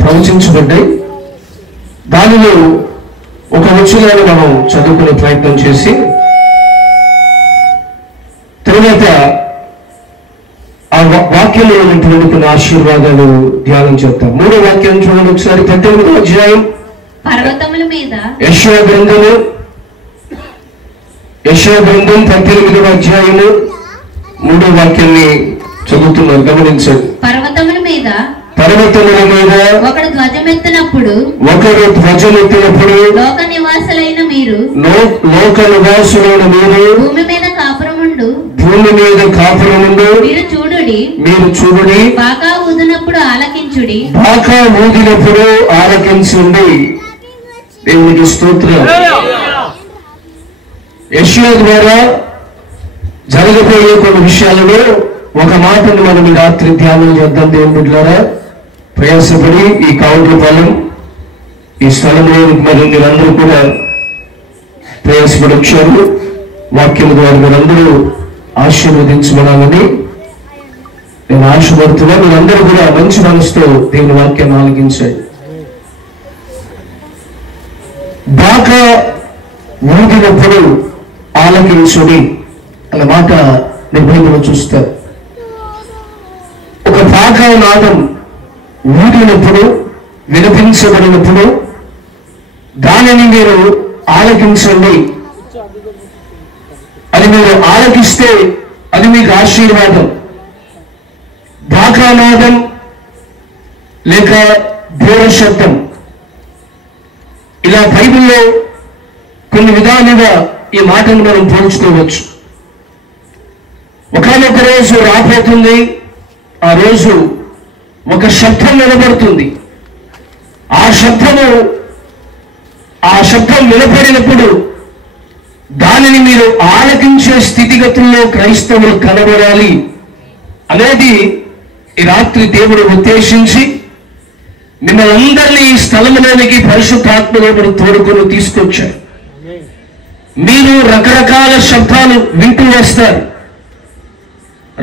ప్రవచించబడ్డాయి. దానిలో ఒక వచనాన్ని మనం చదువుకునే ప్రయత్నం చేసి తరువాత ఆ వాక్యంలో ఉన్నటువంటి కొన్ని ఆశీర్వాదాలు ధ్యానం చేద్దాం. 3వ వాక్యం చూడండి ఒకసారి. 18వ అధ్యాయం పర్వతముల మీద యెషయా గ్రంథం 18వ అధ్యాయము 3వ వాక్యాన్ని చదువుతున్నారు, గమనించండి. పర్వతముల మీద ఒకడు ధ్వజమెత్తినప్పుడు లోక నివాసులైన మీరు భూమి మీద కాపురముండు మీరు చూడుడి బాకా ఊదినప్పుడు ఆలకించుడి. దేవునికి స్తోత్రం. యెషయా ద్వారా జరగబోయే కొన్ని విషయాలలో ఒక మాటను మనం ఈ రాత్రి ధ్యానం చేద్దాం. దేవుని బిడ్డలారా, ప్రయాసపడి ఈ కావులపాలెం ఈ స్థలంలో మరి మీరందరూ కూడా ప్రయాసపడి వచ్చారు. వాక్యం ద్వారా మీరందరూ ఆశీర్వదించబడాలని నేను ఆశపడుతున్నా. మీరందరూ కూడా మంచి మనసుతో దేవుని వాక్యాన్ని ఆలకించండి. బాకా ఊదినప్పుడు ఆలకించుడి అన్న మాట నిర్భయంగా చూస్తారు. ఒక బాకా నాదం ఊదినప్పుడు, వినిపించబడినప్పుడు దానిని మీరు ఆలకించండి. అది మీరు ఆలకిస్తే అది మీకు ఆశీర్వాదం. బాకానాదం లేక బోర శబ్దం, ఇలా బైబిల్లో కొన్ని విధాలుగా ఈ మాటను మనం పోల్చుకోవచ్చు. ఒకనొక రోజు రాబోతుంది. ఆ రోజు ఒక శబ్దం వినబడుతుంది. ఆ శబ్దం వినపడినప్పుడు దానిని మీరు ఆలకించే స్థితిగతుల్లో క్రైస్తవులు కనబడాలి అనేది ఈ రాత్రి దేవుడు ఉద్దేశించి మిమ్మల్ని అందరినీ ఈ స్థలంలోనికి పరిశుద్ధాత్మదేవుడు తోడుకొని తీసుకొచ్చారు. మీరు రకరకాల శబ్దాలు వింటూ వస్తారు.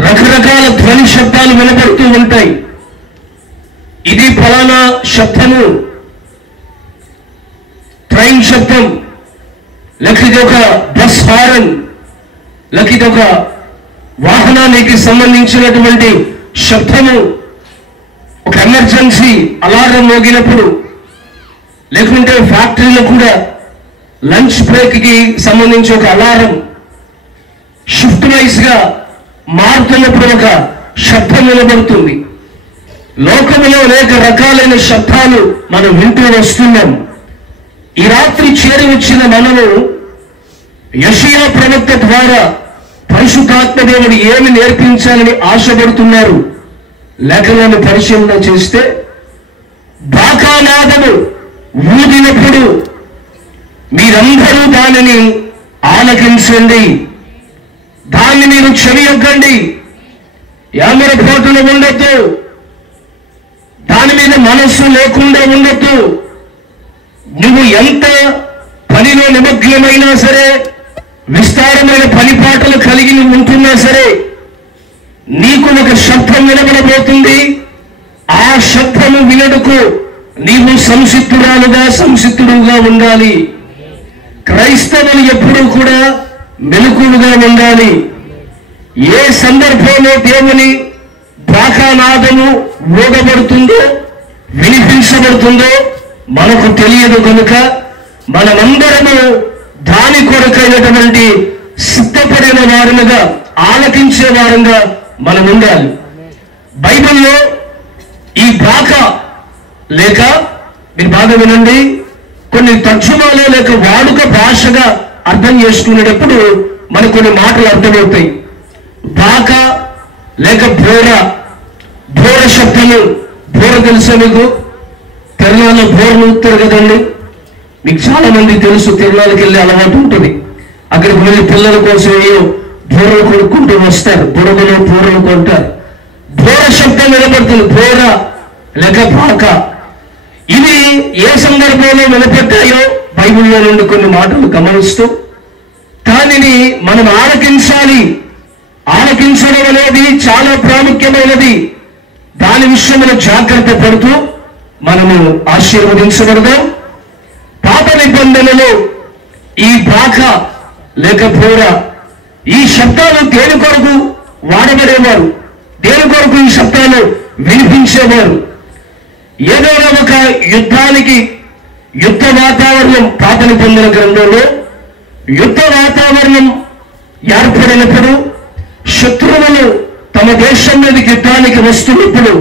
రకరకాల ధ్వని శబ్దాలు వినబడుతూ ఉంటాయి. ఇది ఫలానా శబ్దము, ట్రైన్ శబ్దం, లేక ఇది ఒక బస్ హారన్, లేక ఇది ఒక వాహనానికి సంబంధించినటువంటి శబ్దము, ఒక ఎమర్జెన్సీ అలారం మోగినప్పుడు, లేకుంటే ఫ్యాక్టరీలో కూడా లంచ్ బ్రేక్ కి సంబంధించి ఒక అలారం, షిఫ్ట్ వైజ్ గా మారుతున్నప్పుడు ఒక శబ్దం వినబడుతుంది. లోకంలో అనేక రకాలైన శబ్దాలు మనం వింటూ వస్తున్నాం. ఈ రాత్రి చేరి వచ్చిన మనము యెషయా ప్రవక్త ద్వారా పరిశుద్ధాత్మదేవుడు ఏమి నేర్పించాలని ఆశపడుతున్నారు లేఖనాన్ని పరిశీలన చేస్తే, బాకానాదము ఊదినప్పుడు మీరందరూ దానిని ఆలకించండి, దాన్ని మీరు చెవియొగ్గండి, యామరపోటులు ఉండొద్దు, దాని మీద మనస్సు లేకుండా ఉండొద్దు. నువ్వు ఎంత పనిలో నిమగ్నమైనా సరే, విస్తారమైన పనిపాటలు కలిగి ఉంటున్నా సరే, నీకు ఒక శబ్దం వినబడబోతుంది. ఆ శబ్దము వినడుకు నీవు సంసిద్ధుడుగా ఉండాలి. క్రైస్తవులు ఎప్పుడూ కూడా మెలకువగా ఉండాలి. ఏ సందర్భంలో దేవుని బాకానాదము ఊగబడుతుందో వినిపించబడుతుందో మనకు తెలియదు కనుక మనమందరము దాని కొరకైనటువంటి సిద్ధపడిన వారులుగా ఆలకించే వారంగా మనం ఉండాలి. బైబిల్లో ఈ బాక లేక మీరు బాగా వినండి, కొన్ని తర్జుమాలో లేక వాడుక భాషగా అర్థం చేసుకునేటప్పుడు మనకు కొన్ని మాటలు అర్థమవుతాయి. బాక లేక బోర శబ్దము. బోర తెలుసా మీకు? తిరునాళ్ళలో బోర్లు ఊపుతారు కదండి. మీకు చాలా మంది తెలుసు, తిరునాళ్ళకి వెళ్ళే అలవాటు ఉంటుంది. అక్కడికి వెళ్ళి పిల్లల కోసం బోరలు కొనుక్కుంటూ వస్తారు, బుడగలు బోరలు కొంటారు. బోర శబ్దం వినపడుతుంది. బోర లేక బాక. ఇవి ఏ సందర్భంలో వినపడ్డాయో బైబిల్లో నుండి కొన్ని మాటలు గమనిస్తూ దానిని మనం ఆలకించాలి. ఆలకించడం అనేది చాలా ప్రాముఖ్యమైనది. దాని విషయంలో జాగ్రత్త పడుతూ మనము ఆశీర్వదించబడదాం. పాత నిబంధనలో ఈ బాక లేక బోర ఈ శబ్దాలు దేని కొరకు వాడబడేవారు, దేని కొరకు ఈ శబ్దాలు వినిపించేవారు? ఏదైనా ఒక యుద్ధ వాతావరణం పాత నిబంధన గ్రంథంలో యుద్ధ వాతావరణం ఏర్పడినప్పుడు, శత్రువులు తమ దేశం మీదకి యుద్ధానికి వస్తున్నప్పుడు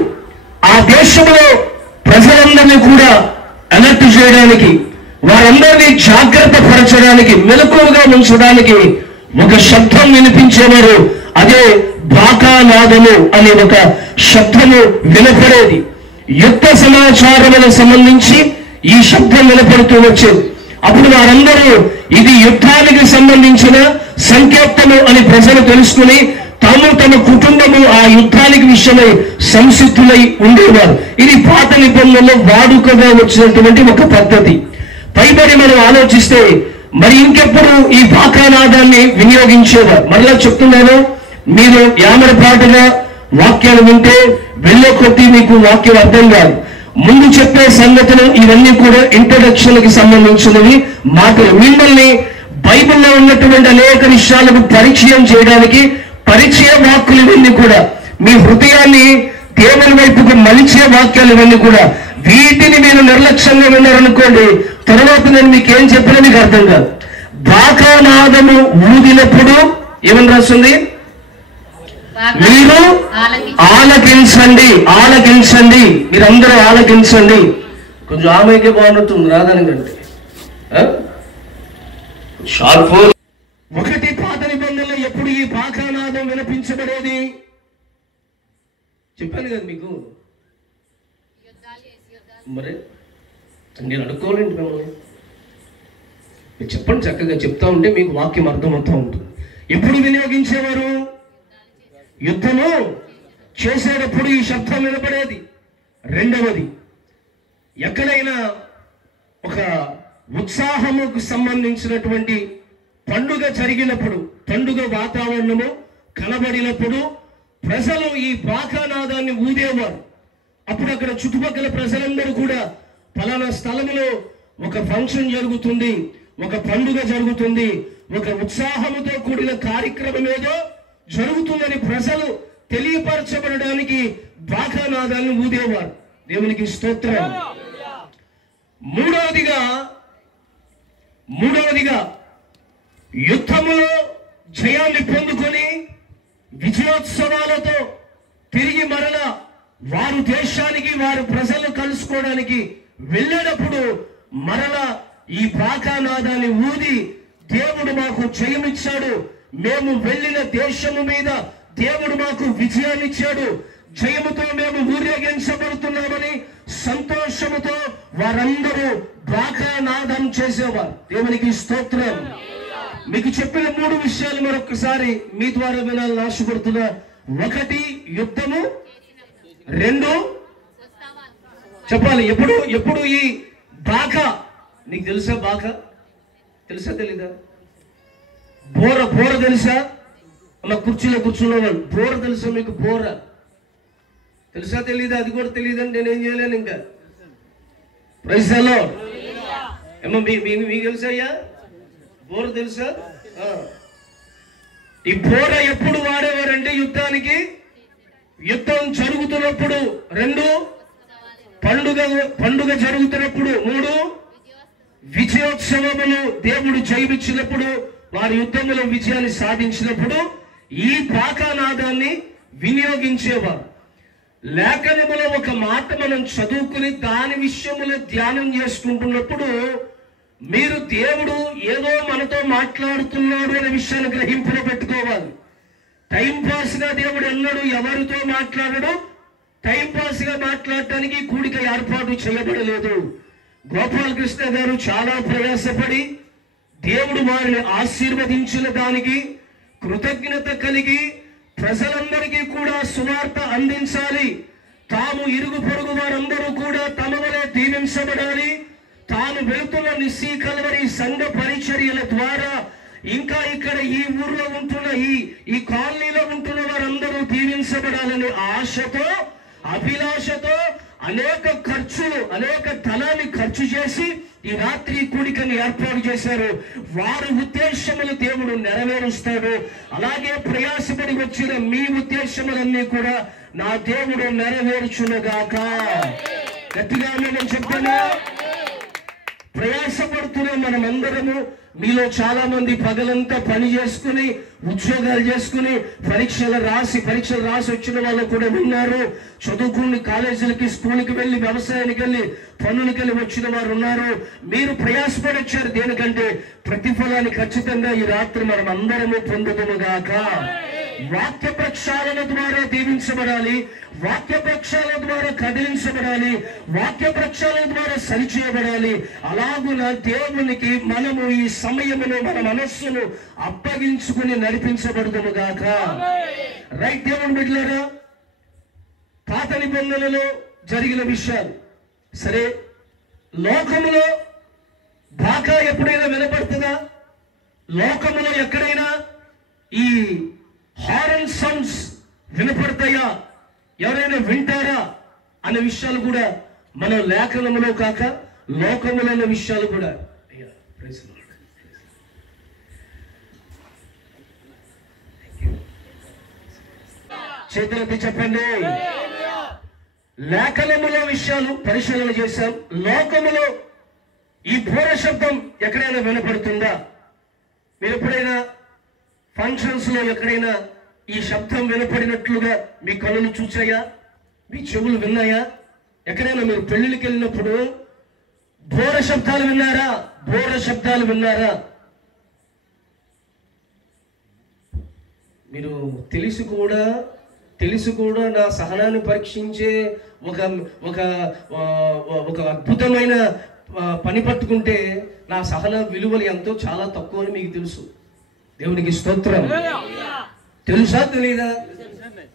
ఆ దేశంలో ప్రజలందరినీ కూడా అలర్ట్ చేయడానికి, వారందరినీ జాగ్రత్త పరచడానికి, మెలకువగా ఉంచడానికి ఒక శబ్దం వినిపించేవారు. అదే బాకానాదము అనే ఒక శబ్దము వినపడేది. యుద్ధ సమాచారములకు సంబంధించి ఈ శబ్దం వినపడుతూ వచ్చేది. అప్పుడు వారందరూ ఇది యుద్ధానికి సంబంధించిన సంకేతము అని ప్రజలు తెలుసుకుని తమ కుటుంబము ఆ యుద్ధానికి విషయమై సంసిద్ధులై ఉండేవారు. ఇది పాత నిబంధనలో వాడుకగా వచ్చినటువంటి ఒక పద్ధతి. పైబడి మనం ఆలోచిస్తే మరి ఇంకెప్పుడు ఈ బాకానాదాన్ని వినియోగించేవారు? మరలా చెప్తున్నాను, మీరు యామరపాటుగా వాక్యాలు వింటే వెళ్ళే కొద్దీ మీకు వాక్యం అర్థం కాదు. ముందు చెప్పే సంగతులు ఇవన్నీ కూడా ఇంట్రొడక్షన్కి సంబంధించినవి మాటలు. మిమ్మల్ని బైబిల్లో ఉన్నటువంటి అనేక విషయాలకు పరిచయం చేయడానికి పరిచయ వాక్కులు ఇవన్నీ కూడా, మీ హృదయాన్ని దేవుని వైపుకు మలిచే వాక్యాలు ఇవన్నీ కూడా. వీటిని మీరు నిర్లక్ష్యంగా విన్నారనుకోండి, తర్వాత నేను మీకు ఏం చెప్పినా మీకు అర్థం కాదు. బాకానాదము ఊదినప్పుడు ఏమని రాస్తుంది? మీరు ఆలకించండి. ఆలకించండి, మీరందరూ ఆలకించండి. కొంచెం ఆమెకే బాగున్నట్టుంది రాదానికంటే షార్ప్. ఒకటి పాత నిబంధనలో ఎప్పుడు ఈ బాకానాదం వినిపించబడేది చెప్పాను కదా మీకు. మరి నేను అనుకోలేండి మిమ్మల్ని, మీరు చెప్పండి, చక్కగా చెప్తా ఉంటే మీకు వాక్యం అర్థమవుతూ ఉంటుంది. ఎప్పుడు వినియోగించేవారు? యుద్ధము చేసేటప్పుడు ఈ శబ్దం వినపడేది. రెండవది, ఎక్కడైనా ఒక ఉత్సాహముకు సంబంధించినటువంటి పండుగ జరిగినప్పుడు, పండుగ వాతావరణము కనబడినప్పుడు ప్రజలు ఈ బాకానాదాన్ని ఊదేవారు. అప్పుడు అక్కడ చుట్టుపక్కల ప్రజలందరూ కూడా ఫలానా స్థలంలో ఒక ఫంక్షన్ జరుగుతుంది, ఒక పండుగ జరుగుతుంది, ఒక ఉత్సాహముతో కూడిన కార్యక్రమం ఏదో జరుగుతుందని ప్రజలు తెలియపరచబడడానికి బాకానాదాన్ని ఊదేవారు. దేవునికి స్తోత్రం. మూడవదిగా యుద్ధములో జయాన్ని పొందుకొని విజయోత్సవాలతో తిరిగి మరలా వారు దేశానికి, వారు ప్రజలు కలుసుకోవడానికి వెళ్ళేటప్పుడు మరలా ఈ బాకానాదాన్ని ఊది దేవుడు మాకు జయమిచ్చాడు, మేము వెళ్ళిన దేశము మీద దేవుడు మాకు విజయాన్ని ఇచ్చాడు, జయముతో మేము ఊరేగించబడుతున్నామని సంతోషముతో వారందరూ బాకానాదం చేసేవారు. దేవునికి స్తోత్రం. మీకు చెప్పిన 3 విషయాలు మరొకసారి మీ ద్వారా వినాలని ఆశపడుతున్నా. 1 యుద్ధము, 2 చెప్పాలి. ఎప్పుడు ఈ బాకా, నీకు తెలుసా? బాకా తెలుసా తెలీదా? బోర తెలుసా? మా కుర్చీలో కూర్చున్న వాళ్ళు బోర తెలుసా మీకు? బోర తెలుసా తెలీదా? అది కూడా తెలియదండి, నేనేం చేయలేను ఇంకా. Praise the lord. ఏమో మీకు తెలుసయ్యా బోర తెలుసా? ఈ బోర ఎప్పుడు వాడేవారంటే యుద్ధానికి, యుద్ధం జరుగుతున్నప్పుడు 2, పండుగ జరుగుతున్నప్పుడు 3, విజయోత్సవములు దేవుడు జయమిచ్చినప్పుడు, వారి యుద్ధములో విజయాన్ని సాధించినప్పుడు ఈ బాకానాదాన్ని వినియోగించేవారు. లేఖనములో ఒక మాట మనం చదువుకుని దాని విషయములో ధ్యానం చేసుకుంటున్నప్పుడు మీరు దేవుడు ఏదో మనతో మాట్లాడుతున్నాడు అనే విషయాన్ని గ్రహింపులో పెట్టుకోవాలి. టైంపాస్ గా దేవుడు ఎన్నడూ ఎవరితో మాట్లాడడు. టైంపాస్ గా మాట్లాడటానికి కూడిక ఏర్పాటు చేయబడలేదు. గోపాలకృష్ణ గారు చాలా ప్రయాసపడి దేవుడు వారిని ఆశీర్వదించిన దానికి కృతజ్ఞత కలిగి ప్రజలందరికీ కూడా సువార్త అందించాలి. తాము ఇరుగు పొరుగు వారందరూ కూడా తమ వలె దీవించబడాలి. తాను వెళుతున్న నిస్సీ కల్వరి సంఘ పరిచర్యల ద్వారా ఇంకా ఇక్కడ ఈ ఊర్లో ఉంటున్న ఈ కాలనీలో ఉంటున్న వారందరూ దీవించబడాలనే ఆశతో, అభిలాషతో అనేక ధనాన్ని ఖర్చు చేసి ఈ రాత్రి కూడికని ఏర్పాటు చేశారు. వారి ఉద్దేశములు దేవుడు నెరవేరుస్తాడు. అలాగే ప్రయాసపడి వచ్చిన మీ ఉద్దేశములన్నీ కూడా నా దేవుడు నెరవేర్చునుగాక. గట్టిగా నేను చెప్తాను. ప్రయాసపడుతున్న మనమందరము, మీలో చాలా మంది పగలంతా పని చేసుకుని ఉద్యోగాలు చేసుకుని పరీక్షలు రాసి వచ్చిన వాళ్ళు కూడా ఉన్నారు. చదువుకుని కాలేజీలకి స్కూల్కి వెళ్ళి వ్యవసాయానికి వెళ్ళి పనులకి వెళ్ళి వచ్చిన వారు ఉన్నారు. మీరు ప్రయాసపడి వచ్చారు. దేనికంటే ప్రతిఫలాన్ని ఖచ్చితంగా ఈ రాత్రి మనం అందరము పొందుదుముగాక. వాక్య ప్రక్షాళన ద్వారా దీవించబడాలి. వాక్య ప్రక్షాళన ద్వారా కదిలించబడాలి. వాక్య ప్రక్షాళన ద్వారా సరిచేయబడాలి. అలాగున దేవునికి మనము ఈ సమయమును మన మనస్సును అప్పగించుకుని నడిపించబడుదుము గాక. రైట్. దేవుని బిడ్డలారా, పాత నిబంధనలో జరిగిన విషయాలు సరే, లోకములో బాగా ఎప్పుడైనా వినపడుతుందా? లోకములో ఎక్కడైనా ఈ హారన్ సౌండ్స్ వినపడతాయా? ఎవరైనా వింటారా అనే విషయాలు కూడా మనం లేఖనములో కాక లోకములో అనే విషయాలు కూడా చేతులెత్తి చెప్పండి. లేఖనములో విషయాలు పరిశీలన చేశాం. లోకములో ఈ బోర శబ్దం ఎక్కడైనా వినపడుతుందా? మీరు ఎప్పుడైనా ఫంక్షన్స్ లో ఎక్కడైనా ఈ శబ్దం వినపడినట్లుగా మీ కళ్ళు చూసాయా? మీ చెవులు విన్నాయా? ఎక్కడైనా మీరు పెళ్లికి వెళ్ళినప్పుడు బోర శబ్దాలు విన్నారా? బోర శబ్దాలు విన్నారా? మీరు తెలిసి కూడా నా సహనాన్ని పరీక్షించే ఒక అద్భుతమైన పని పట్టుకుంటే నా సహన విలువలు ఎంతో చాలా తక్కువ అని మీకు తెలుసు. దేవునికి స్తోత్రం. తెలుసా తెలీదా?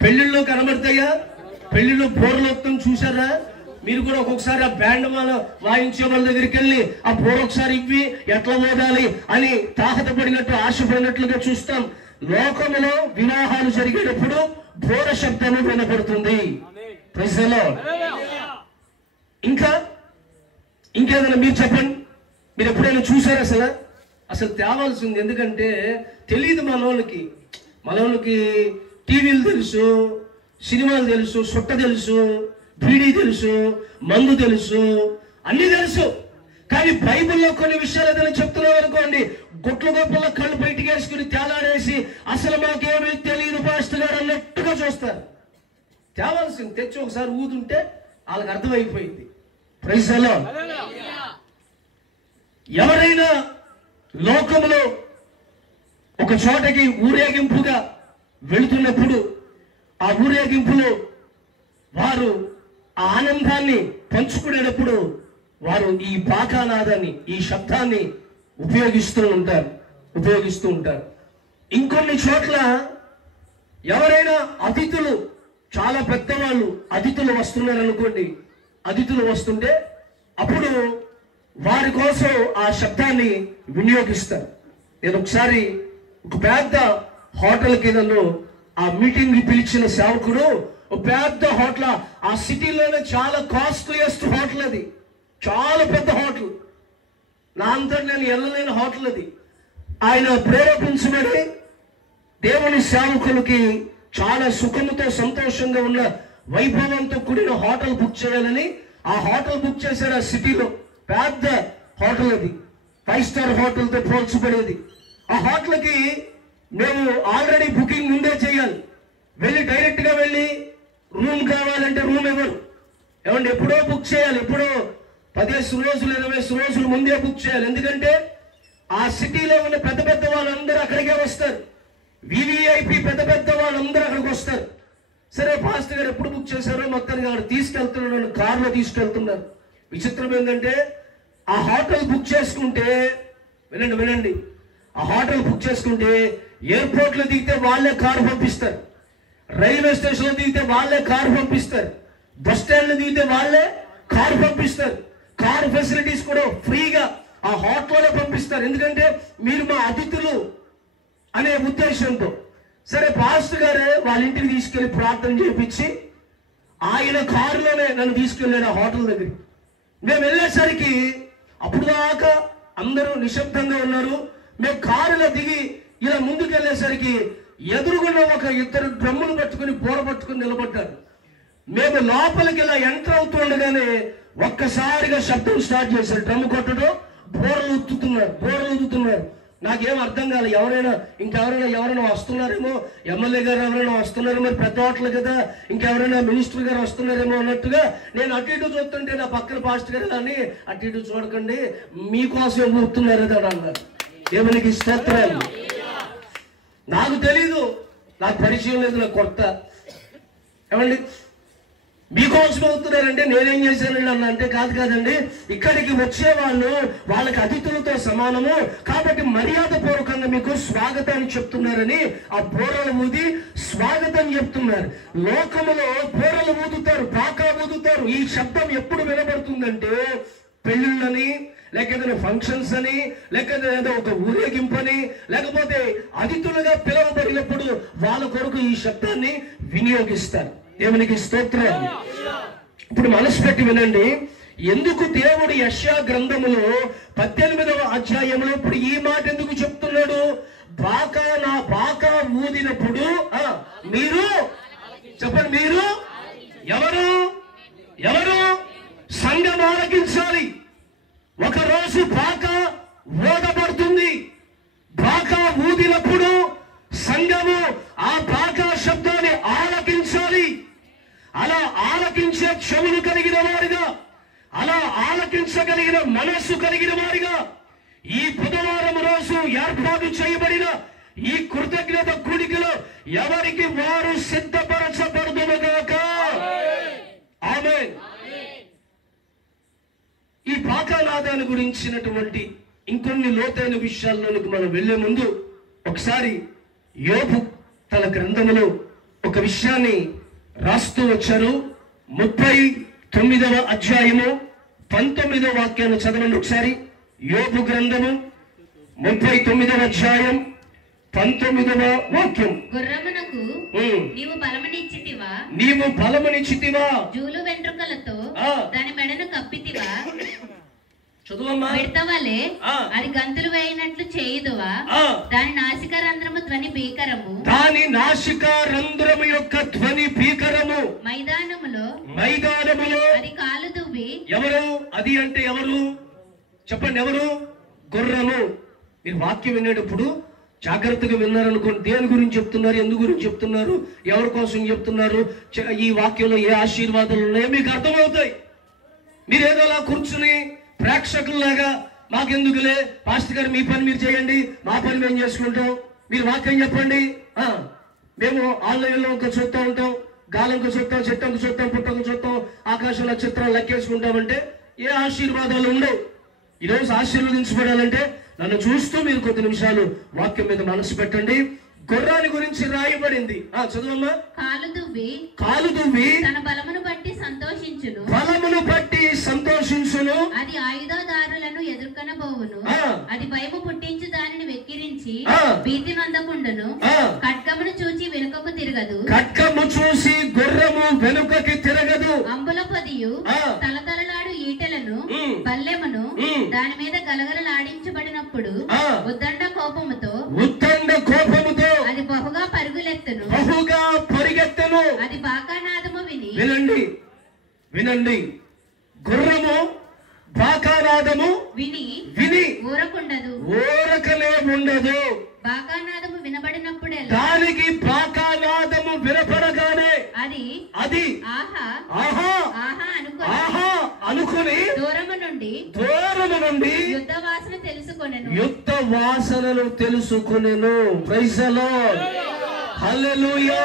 పెళ్లిళ్ళు కనబడతాయా? పెళ్లిళ్ళు బోర్లోత్తం చూసారా? మీరు కూడా ఒక్కొక్కసారి ఆ బ్యాండ్ వాయించే వాళ్ళ దగ్గరికి వెళ్ళి ఆ బోర్ ఒకసారి ఇవ్వి ఎట్లా మోదాలి అని తాహతపడినట్టు ఆశపడినట్లుగా చూస్తాం. లోకములో వివాహాలు జరిగేటప్పుడు బోర శబ్దము వినపడుతుంది. Praise the lord. ఇంకేదైనా మీరు చెప్పండి. మీరు ఎప్పుడైనా చూసారా? అసలు తేవాల్సింది. ఎందుకంటే తెలియదు మనోళ్ళకి టీవీలు తెలుసు, సినిమాలు తెలుసు, సుట్ట తెలుసు, బీడీ తెలుసు, మందు తెలుసు, అన్ని తెలుసు. కానీ బైబిల్లో కొన్ని విషయాలు ఏదైనా చెప్తున్నాం అనుకోండి, గుట్ల గొప్పల కళ్ళు బయటికి వేసుకుని తేలాడేసి అసలు మాకేమీ తెలియదు పాస్టర్ గారు అన్నట్టుగా చూస్తారు. తేవాల్సింది తెచ్చి ఒకసారి ఊదుంటే వాళ్ళకి అర్థమైపోయింది. Praise the lord. ఎవరైనా లోకములో ఒక చోటకి ఊరేగింపుగా వెళుతున్నప్పుడు ఆ ఊరేగింపులో వారు ఆ ఆనందాన్ని పంచుకునేటప్పుడు వారు ఈ బాకానాదాన్ని, ఈ శబ్దాన్ని ఉపయోగిస్తూ ఉంటారు. ఇంకొన్ని చోట్ల ఎవరైనా అతిథులు, చాలా పెద్దవాళ్ళు అతిథులు వస్తున్నారు అనుకోండి, అతిథులు వస్తుంటే అప్పుడు వారి కోసం ఆ శబ్దాన్ని వినియోగిస్తారు. నేను ఒకసారి ఒక పెద్ద హోటల్కి నన్ను ఆ మీటింగ్ పిలిచిన సేవకుడు, పెద్ద హోటల్, ఆ సిటీలోనే చాలా కాస్ట్లీయెస్ట్ హోటల్, అది చాలా పెద్ద హోటల్, నా అంతటి నేను వెళ్ళలేని హోటల్ అది. ఆయన ప్రేరేపించబడి దేవుని సేవకులకి చాలా సుఖముతో సంతోషంగా ఉన్న వైభవంతో కూడిన హోటల్ బుక్ చేయాలని ఆ హోటల్ బుక్ చేశారు. ఆ సిటీలో పెద్ద హోటల్, అది 5 స్టార్ హోటల్తో పోల్చబడేది. ఆ హోటల్కి మేము ఆల్రెడీ బుకింగ్ ముందే చేయాలి. వెళ్ళి డైరెక్ట్గా వెళ్ళి రూమ్ కావాలంటే రూమ్ ఎవరు ఏమంటే ఎప్పుడో బుక్ చేయాలి, ఎప్పుడో 15 రోజులు 20 రోజులు ముందే బుక్ చేయాలి. ఎందుకంటే ఆ సిటీలో ఉన్న పెద్ద పెద్ద వాళ్ళందరూ అక్కడికే వస్తారు, వివిఐపి పెద్ద పెద్ద వాళ్ళందరూ అక్కడికి వస్తారు. సరే పాస్టర్ గారు ఎప్పుడు బుక్ చేశారో మొత్తానికి అక్కడ తీసుకెళ్తున్నాడు, కారులో తీసుకెళ్తున్నారు. విచిత్రం ఏంటంటే ఆ హోటల్ బుక్ చేసుకుంటే, వినండి, ఆ హోటల్ బుక్ చేసుకుంటే ఎయిర్పోర్ట్లో దిగితే వాళ్ళే కారు పంపిస్తారు, రైల్వే స్టేషన్లో దిగితే వాళ్ళే కారు పంపిస్తారు, బస్ స్టాండ్లో దిగితే వాళ్ళే కారు పంపిస్తారు. కారు ఫెసిలిటీస్ కూడా ఫ్రీగా ఆ హోటల్లో పంపిస్తారు. ఎందుకంటే మీరు మా అతిథులు అనే ఉద్దేశంతో. సరే పాస్టర్ గారే వాళ్ళ ఇంటికి తీసుకెళ్లి ప్రార్థన చేయించి ఆయన కారులోనే నన్ను తీసుకెళ్ళాడు ఆ హోటల్ దగ్గరికి. మేము వెళ్ళేసరికి అప్పుడు దాకా అందరూ నిశ్శబ్దంగా ఉన్నారు. మేము కారులో దిగి ఇలా ముందుకు వెళ్ళేసరికి ఎదురుగున్న ఒక 2 డ్రమ్ములు పట్టుకుని బోర పట్టుకుని నిలబడ్డారు. మేము లోపలికి ఇలా ఎంటర్ అవుతుండగానే ఒక్కసారిగా శబ్దం స్టార్ట్ చేశారు, డ్రమ్ము కొట్టడం, బోరలు ఊదుతున్నారు. నాకేం అర్థం కాదు. ఎవరైనా వస్తున్నారేమో, ఎమ్మెల్యే గారు ఎవరైనా వస్తున్నారేమో, మరి పెద్ద హోటల్ కదా, ఇంకెవరైనా మినిస్టర్ గారు వస్తున్నారేమో అన్నట్టుగా నేను అటు ఇటు చూస్తుంటే నా పక్కన పాస్టర్ గారు అని అటు ఇటు చూడకండి, మీకోసం ఊరుతున్నారు కదా అన్నారు. దేవునికి స్తోత్రాలు. నాకు తెలీదు, నాకు పరిచయం లేదు, నాకు కొత్త. ఏమండి మీకోసం అవుతున్నారంటే నేనేం చేశానండి అన్న అంటే కాదండి, ఇక్కడికి వచ్చే వాళ్ళకి అతిథులతో సమానము కాబట్టి మర్యాద పూర్వకంగా మీకు స్వాగతాన్ని చెప్తున్నారని ఆ బోరలు ఊది స్వాగతం చెప్తున్నారు. లోకములో బోరలు ఊదుతారు, బాకా ఊదుతారు. ఈ శబ్దం ఎప్పుడు వినబడుతుందంటే పెళ్ళిళ్ళని, లేకపోతే ఫంక్షన్స్ అని, లేకపోతే ఏదో ఒక ఊరేగింపని, లేకపోతే అతిథులుగా పిలువబడినప్పుడు వాళ్ళ కొరకు ఈ శబ్దాన్ని వినియోగిస్తారు. దేవునికి స్తోత్రం. ఇప్పుడు మనసు పెట్టి వినండి, ఎందుకు దేవుడు యెషయా గ్రంథములో 18వ అధ్యాయంలో ఇప్పుడు ఈ మాట ఎందుకు చెప్తున్నాడు? నా బాకా ఊదినప్పుడు మీరు చెప్పండి, మీరు ఎవరు సంఘం ఆలకించాలి. ఒకరోజు బాకా ఊదబడుతుంది. బాకా ఊదినప్పుడు సంఘము ఆ బాకా శబ్దాన్ని ఆలకించాలి. అలా ఆలకించే చెవులు కలిగిన వారిగా, అలా ఆలకించగలిగిన మనస్సు కలిగిన వారిగా ఈ బుధవారం రోజు ఏర్పాటు చేయబడిన ఈ కృతజ్ఞత కూడికలో ఎవరికి వారు సిద్ధపరచబడుదురుగాక. ఆమేన్. ఈ బాకానాదాన్ని గురించినటువంటి ఇంకొన్ని లోతైన విషయాల్లోనికి మనం వెళ్లే ముందు ఒకసారి యోబు తన గ్రంథములో ఒక విషయాన్ని రాస్తూ వచ్చారు. 39వ అధ్యాయము 19వ వాక్యాన్ని చదవండి ఒకసారి. యోబు గ్రంథము 39వ అధ్యాయం 19వ వాక్యం. గుర్రమునకు నీవు బలమునిచ్చితివా, జూలు వెంట్రుకలతో దాని మెడను కప్పితివా, విడతవలే అది గంతులు వేయినట్లు చేయుదువా, దాని నాసికా రంధ్రము ధ్వని భీకరము, దాని నాసికా రంధ్రము యొక్క ధ్వని భీకరము, మైదానములో అది కాలు దువ్వి. ఎవరు అది అంటే ఎవరు చెప్పండి, ఎవరు? గుర్రము. మీరు వాక్యం వినేటప్పుడు జాగ్రత్తగా విన్నారనుకోండి, దేని గురించి చెప్తున్నారు, ఎందుకు గురించి చెప్తున్నారు, ఎవరి కోసం చెప్తున్నారు, ఈ వాక్యంలో ఏ ఆశీర్వాదాలు ఉన్నాయో మీకు అర్థమవుతాయి. మీరు ఏదో అలా కూర్చుని ప్రేక్షకుల్లాగా మాకెందుకులే పాస్టర్ గారు మీ పని మీరు చేయండి, మా పని మేము చేసుకుంటాం, మీరు వాక్యం చెప్పండి, మేము ఆన్లైన్లో ఇంకా చూస్తూ ఉంటాం, గాలంకు చూస్తాం, చెట్టంకు చూస్తాం, పుట్టంకు చూస్తాం, ఆకాశ నక్షత్రాలు లెక్కేసుకుంటామంటే ఏ ఆశీర్వాదాలు ఉండవు. ఈరోజు ఆశీర్వదించబడాలంటే నన్ను చూస్తూ మీరు కొద్ది నిమిషాలు వాక్యం మీద మనసు పెట్టండి. గుర్రాన్ని గురించి రాయబడింది, చదువమ్మా. కాలు దువ్వి తన బలమును బట్టి సంతోషించును, అది ఆయుధదారులను ఎదుర్కొనబోవును. పారిపోవును. అది భయము పుట్టించు దానిని వెక్కిరించి భీతి నొందకుండును. ఖడ్గమును చూచి వెనుకకు తిరగదు. ఖడ్గము చూసి గుర్రము వెనుకకి తిరగదు. అంబుల పొదియు తలతలలాడు ఈటెలను పల్లెమును దాని మీద గలగలలాడించబడినప్పుడు ఉద్దండ కోపముతో అది బహుగా పరుగులెత్తును. అది బాకానాదము వినండి. గుర్రము బాకానాదము విని ఊరకలే ఉండదు. బాకానాదము వినబడినప్పుడే దానికి బాకానాదము వినపడగానే అది ఆహా అనుకుని దూరము నుండి యుద్ధ వాసనలు తెలుసుకొనెను. ప్రైజ్ ది లార్డ్, హల్లెలూయా.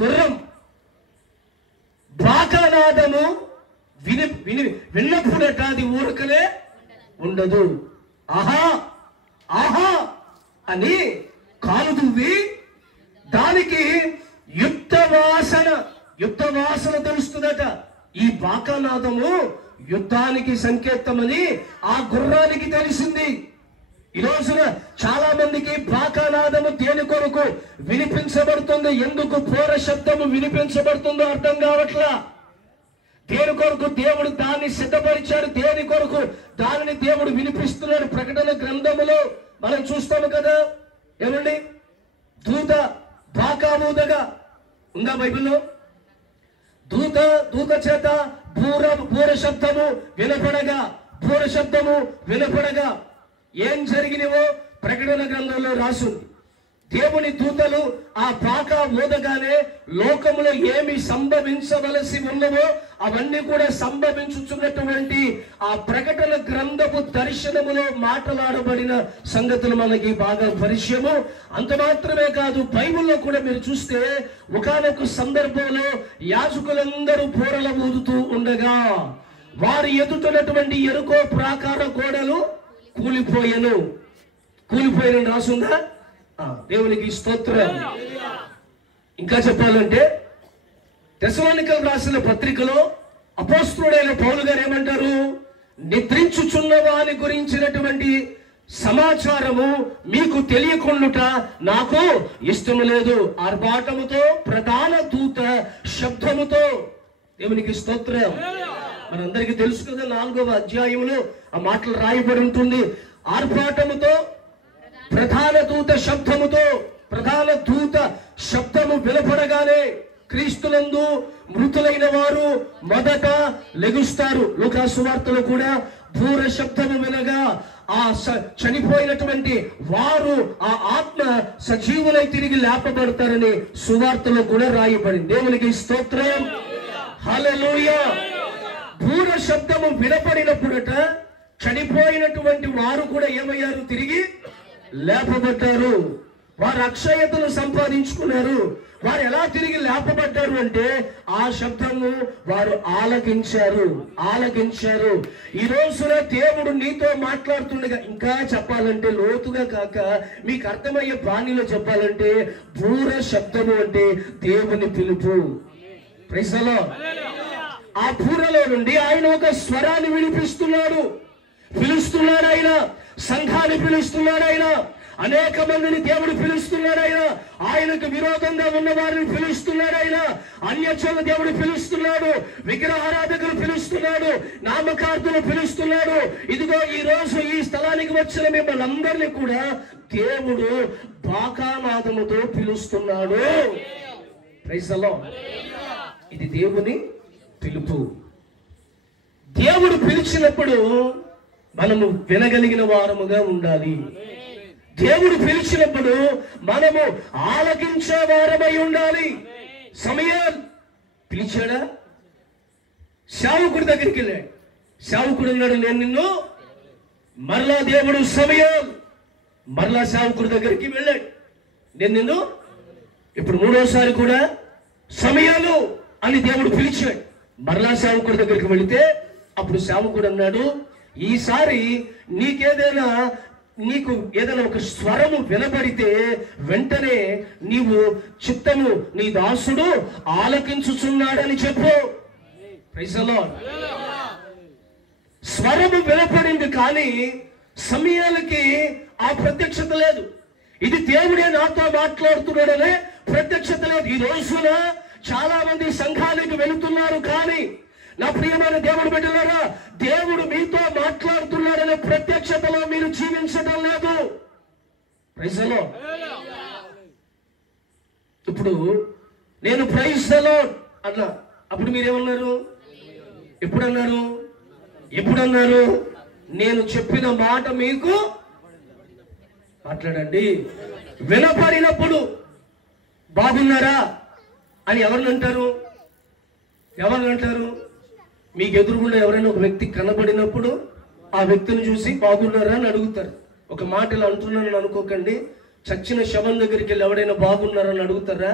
గుర్రం బాకానాదము విన్నప్పుడట అది ఊరకలే ఉండదు. ఆహా అని కాలు దువ్వి దానికి యుద్ధ వాసన తెలుస్తుందట. ఈ బాకానాదము యుద్ధానికి సంకేతమని ఆ గుర్రానికి తెలిసింది. ఈ రోజున చాలా మందికి బాకానాదము దేని కొరకు వినిపించబడుతుంది, ఎందుకు ఘోర శబ్దము వినిపించబడుతుందో అర్థం కావట్లా. దేని కొరకు దేవుడు దాన్ని సిద్ధపరిచాడు, దేని కొరకు దానిని దేవుడు వినిపిస్తున్నాడు. ప్రకటన గ్రంథములో మనం చూస్తాము కదా, ఏమండి, దూత బాకామూదగా ఉందా బైబిల్లో? దూత చేత బూర శబ్దము వినపడగా ఏం జరిగినవో ప్రకటన గ్రంథంలో రాసుంది. దేవుని దూతలు ఆ బాకా ఊదగానే లోకములో ఏమి సంభవించవలసి ఉన్నవో అవన్నీ కూడా సంభవించుచున్నటువంటి ఆ ప్రకటన గ్రంథపు దర్శనములో మాట్లాడబడిన సంగతులు మనకి బాగా పరిచయము. అంత మాత్రమే కాదు, బైబిల్లో కూడా మీరు చూస్తే ఒకానొక సందర్భంలో యాజకులందరూ బూరల ఊదుతూ ఉండగా వారి ఎదుటటువంటి ఎరుకో ప్రాకార గోడలు కూలిపోయెను రాసుందా? దేవునికి స్తోత్రం. ఇంకా చెప్పాలంటే తెస్సలోనికలకు రాసిన పత్రికలో అపోస్తలుడైన పౌలు గారు ఏమంటారు? నిద్రించుచున్న వాని గురించినటువంటి సమాచారము మీకు తెలియకుండుట నాకు ఇష్టము లేదు. ఆర్భాటముతో ప్రధాన దూత శబ్దముతో. దేవునికి స్తోత్రం. మనందరికీ తెలుసు కదా, 4వ అధ్యాయములో ఆ మాటలు రాయబడి ఉంటుంది. ఆర్భాటముతో ప్రధాన దూత శబ్దము వినపడగానే క్రీస్తునందు మృతులైన వారు మొదట లెగుస్తారు. లూకా సువార్తలో కూడా బూర శబ్దము వినగా ఆ చనిపోయినటువంటి వారు ఆ ఆత్మ సజీవులై తిరిగి లేపబడతారని సువార్తలో కూడా రాయబడింది. దేవునికి స్తోత్రం, హల్లెలూయా. బూర శబ్దము వినపడినప్పుడట చనిపోయినటువంటి వారు కూడా ఏమయ్యారు? తిరిగి లేపబడ్డారు. వారు అక్షయతను సంపాదించుకున్నారు. వారు ఎలా తిరిగి లేపబడ్డారు అంటే ఆ శబ్దము వారు ఆలకించారు. ఈ రోజున దేవుడు నీతో మాట్లాడుతుండగా, ఇంకా చెప్పాలంటే లోతుగా కాక మీకు అర్థమయ్యే బాణిలో చెప్పాలంటే, బూర శబ్దము అంటే దేవుని పిలుపు. Praise the lord. ఆ బూరలో నుండి ఆయన ఒక స్వరాన్ని పిలుస్తున్నాడు ఆయన సంఘాన్ని పిలుస్తున్నాడు ఆయన అనేక మందిని దేవుడు పిలుస్తున్నాడు ఆయనకు విరోధంగా ఉన్న వారిని పిలుస్తున్నాడు ఆయన అన్యజనుల దేవుడు పిలుస్తున్నాడు, విగ్రహారాధకులు పిలుస్తున్నాడు, నామకార్థులు పిలుస్తున్నాడు. ఇదిగో ఈ రోజు ఈ స్థలానికి వచ్చిన మిమ్మల్ని అందరినీ కూడా దేవుడు బాకానాదముతో పిలుస్తున్నాడు. Praise the lord. ఇది దేవుని పిలుపు. దేవుడు పిలిచినప్పుడు మనము వినగలిగిన వారముగా ఉండాలి. దేవుడు పిలిచినప్పుడు మనము ఆలకించే వారమై ఉండాలి. సమూయేలు పిలిచాడా? సేవకుడి దగ్గరికి వెళ్ళాడు. సేవకుడు అన్నాడు, నేను నిన్ను. మరలా దేవుడు సమూయేలు మరలా సేవకుడి దగ్గరికి వెళ్ళాడు, నేను నిన్ను. ఇప్పుడు మూడోసారి కూడా సమూయేలు అని దేవుడు పిలిచాడు. మరలా సేవకుడి దగ్గరికి వెళితే అప్పుడు సేవకుడు అన్నాడు, ఈసారి నీకు ఏదైనా ఒక స్వరము వినబడితే వెంటనే నీవు చిత్తము నీ దాసుడు ఆలకించుచున్నాడని చెప్పు. Praise the lord. స్వరము వినపడింది, కానీ సమయాలకి ఆ ప్రత్యక్షత లేదు. ఇది దేవుడే నాతో మాట్లాడుతున్నాడనే ప్రత్యక్షత లేదు. ఈ రోజున చాలా మంది సంఘానికి వెళుతున్నారు, కానీ నా ప్రియమైన దేవుడు బిడ్డలారా, దేవుడు మీతో మాట్లాడుతున్నాడనే ప్రత్యక్షతలో మీరు జీవించడం లేదు. Praise the lord. ఇప్పుడు నేను ప్రైజ్ ది లార్డ్ అన్నా, అప్పుడు మీరేమన్నారు? ఎప్పుడన్నారు? నేను చెప్పిన మాట మీకు మాట్లాడండి. వినపడినప్పుడు బాగున్నారా అని ఎవరిని అంటారు? మీకు ఎదురుగుండా ఎవరైనా ఒక వ్యక్తి కనబడినప్పుడు ఆ వ్యక్తిని చూసి బాగున్నారా అని అడుగుతారు. ఒక మాట ఇలా అంటున్నానని అనుకోకండి. చచ్చిన శవం దగ్గరికి వెళ్ళి ఎవడైనా బాగున్నారా అని అడుగుతారా?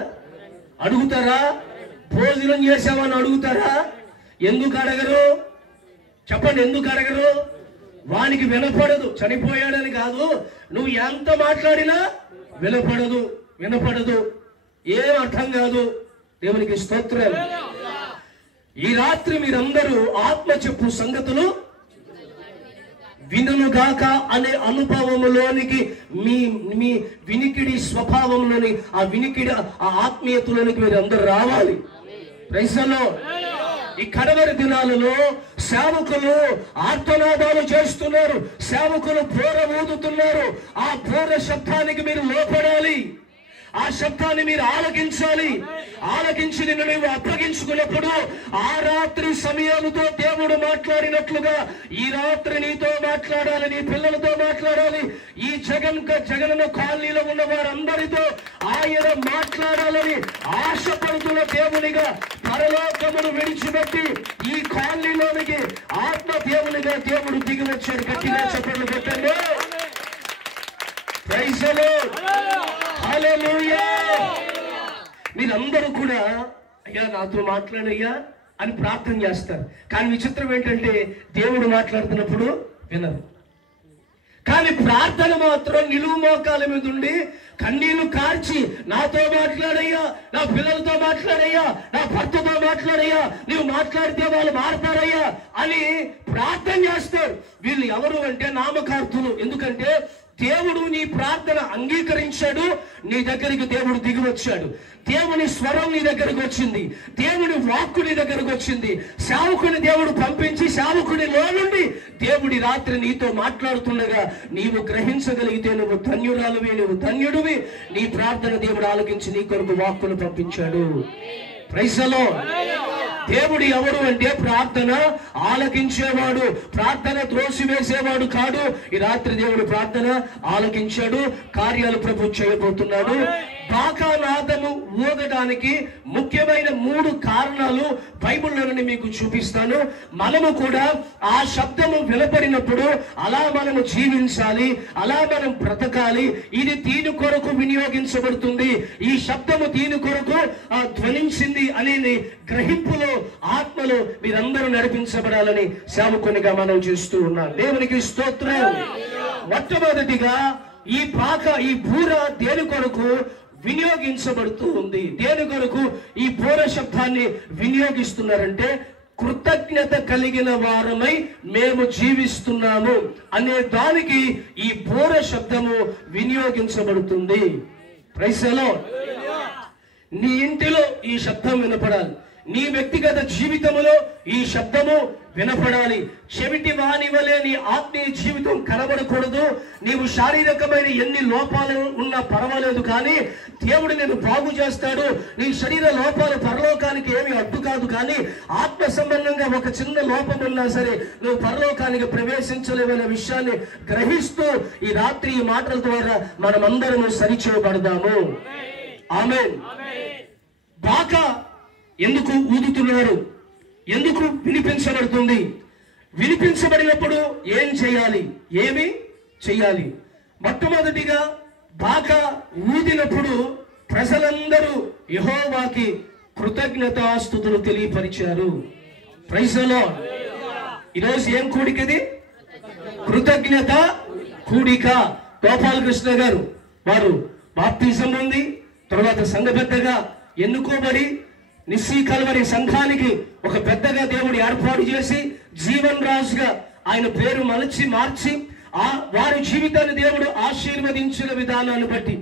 భోజనం చేసావని అడుగుతారా? ఎందుకు అడగరు? చెప్పండి, ఎందుకు అడగరు? వానికి వినపడదు. చనిపోయాడని కాదు, నువ్వు ఎంత మాట్లాడినా వినపడదు, ఏం అర్థం కాదు. దేవునికి స్తోత్రం. ఈ రాత్రి మీరందరూ ఆత్మ చెప్పు సంగతులు వినుగాక అనే అనుభవములోనికి, మీ వినికిడి స్వభావంలోని ఆ వినికిడి ఆ ఆత్మీయతలోనికి మీరు అందరూ రావాలి. Praise the lord. ఈ కడవరి దినాలలో సేవకులు ఆర్తనాదాలు చేస్తున్నారు, సేవకులు బోర ఊదుతున్నారు. ఆ బోర శబ్దానికి మీరు లోపడాలి, ఆ శబ్దాన్ని మీరు ఆలకించాలి. ఆలకించి నిన్ను నీవు అప్పగించుకున్నప్పుడు ఆ రాత్రి సమయంతో దేవుడు మాట్లాడినట్లుగా ఈ రాత్రి నీతో మాట్లాడాలి, నీ పిల్లలతో మాట్లాడాలి. ఈ జగనన్న కాలనీలో ఉన్న వారందరితో ఆయన మాట్లాడాలని ఆశపడుతున్న దేవునిగా పరలోకమును విడిచిపెట్టి ఈ కాలనీలోనికి ఆత్మ దేవునిగా దేవుడు దిగి వచ్చాడు. గట్టిగా చెప్పండి, పెట్టండి. Praise the Lord. హల్లెలూయా. మీరందరూ కూడా అయ్యా నాతో మాట్లాడయ్యా అని ప్రార్థన చేస్తారు, కానీ విచిత్రం ఏంటంటే దేవుడు మాట్లాడుతున్నప్పుడు వినరు. కానీ ప్రార్థన మాత్రం నిలువు మోకాల మీద ఉండి కన్నీళ్లు కార్చి నాతో మాట్లాడయ్యా, నా పిల్లలతో మాట్లాడయ్యా, నా భర్తతో మాట్లాడయ్యా, నీవు మాట్లాడితే వాళ్ళు మారతారయ్యా అని ప్రార్థన చేస్తారు. వీళ్ళు ఎవరు అంటే నామకార్థులు. ఎందుకంటే దేవుడు నీ ప్రార్థన అంగీకరించాడు, నీ దగ్గరికి దేవుడు దిగి వచ్చాడు. దేవుని స్వరం నీ దగ్గరకు వచ్చింది, దేవుని వాక్కు నీ దగ్గరకు వచ్చింది. సేవకుని దేవుడు పంపించి సేవకునిలో నుండి దేవుడి రాత్రి నీతో మాట్లాడుతుండగా నీవు గ్రహించగలిగితే నువ్వు ధన్యురాలువి, నువ్వు ధన్యుడివి. నీ ప్రార్థన దేవుడు ఆలకించి నీ కొరకు వాక్కును పంపించాడు. Praise the lord. దేవుడు ఎవరు అంటే ప్రార్థన ఆలకించేవాడు, ప్రార్థన త్రోసివేసేవాడు కాదు. ఈ రాత్రి దేవుడు ప్రార్థన ఆలకించాడు, కార్యాలు ప్రభు చేయబోతున్నాడు. బాకానాదము ఊదడానికి ముఖ్యమైన 3 కారణాలు బైబిల్లోని మీకు చూపిస్తాను. మనము కూడా ఆ శబ్దము వినపడినప్పుడు అలా మనము జీవించాలి, అలా మనం బ్రతకాలి. ఇది దీని కొరకు వినియోగించబడుతుంది, ఈ శబ్దము దీని కొరకు ధ్వనించింది అనేది గ్రహింపులో ఆత్మలో మీరందరూ నడిపించబడాలని సేవకునిగా మనం చేస్తూ ఉన్నాం. దేవునికి స్తోత్రం. మొట్టమొదటిగా ఈ బూర దేని కొరకు వినియోగించబడుతూ ఉంది? దేని కొరకు ఈ బూర శబ్దాన్ని వినియోగిస్తున్నారంటే కృతజ్ఞత కలిగిన వారమై మేము జీవిస్తున్నాము అనే దానికి ఈ బూర శబ్దము వినియోగించబడుతుంది. Praise the lord. నీ ఇంటిలో ఈ శబ్దం వినపడాలి, నీ వ్యక్తిగత జీవితంలో ఈ శబ్దము వినపడాలి. చెవిటి వాని వలె నీ ఆత్మీయ జీవితం కనబడకూడదు. నీవు శారీరకమైన ఎన్ని లోపాలు ఉన్నా పర్వాలేదు, కానీ దేవుడు నేను బాగు చేస్తాడు. నీ శరీర లోపాలు పరలోకానికి ఏమీ అడ్డు కాదు, కానీ ఆత్మ సంబంధంగా ఒక చిన్న లోపం ఉన్నా సరే నువ్వు పరలోకానికి ప్రవేశించలేవనే విషయాన్ని గ్రహిస్తూ ఈ రాత్రి ఈ మాటల ద్వారా మనమందరము సరిచేయబడదాము. ఆమేన్. బాకా ఎందుకు ఊదుతున్నారు? ఎందుకు వినిపించబడుతుంది? వినిపించబడినప్పుడు ఏం చేయాలి? ఏమి చేయాలి? మొట్టమొదటిగా బాకా ఊదినప్పుడు ప్రజలందరూ యెహోవాకి కృతజ్ఞతాస్తుతులు తెలియపరిచారు. Praise the Lord. ఈరోజు ఏం కూడికది? కృతజ్ఞత కూడిక. గోపాలకృష్ణ గారు వారు బాప్తిజం ఉంది, తర్వాత సంఘ పెద్దగా ఎన్నుకోబడి నిస్సీ కల్వరి సంఘానికి ఒక పెద్దగా దేవుడు ఏర్పాటు చేసి జీవన్ రాజుగా ఆయన పేరు మార్చి వారి జీవితాన్ని దేవుడు ఆశీర్వదించిన విధానాన్ని బట్టి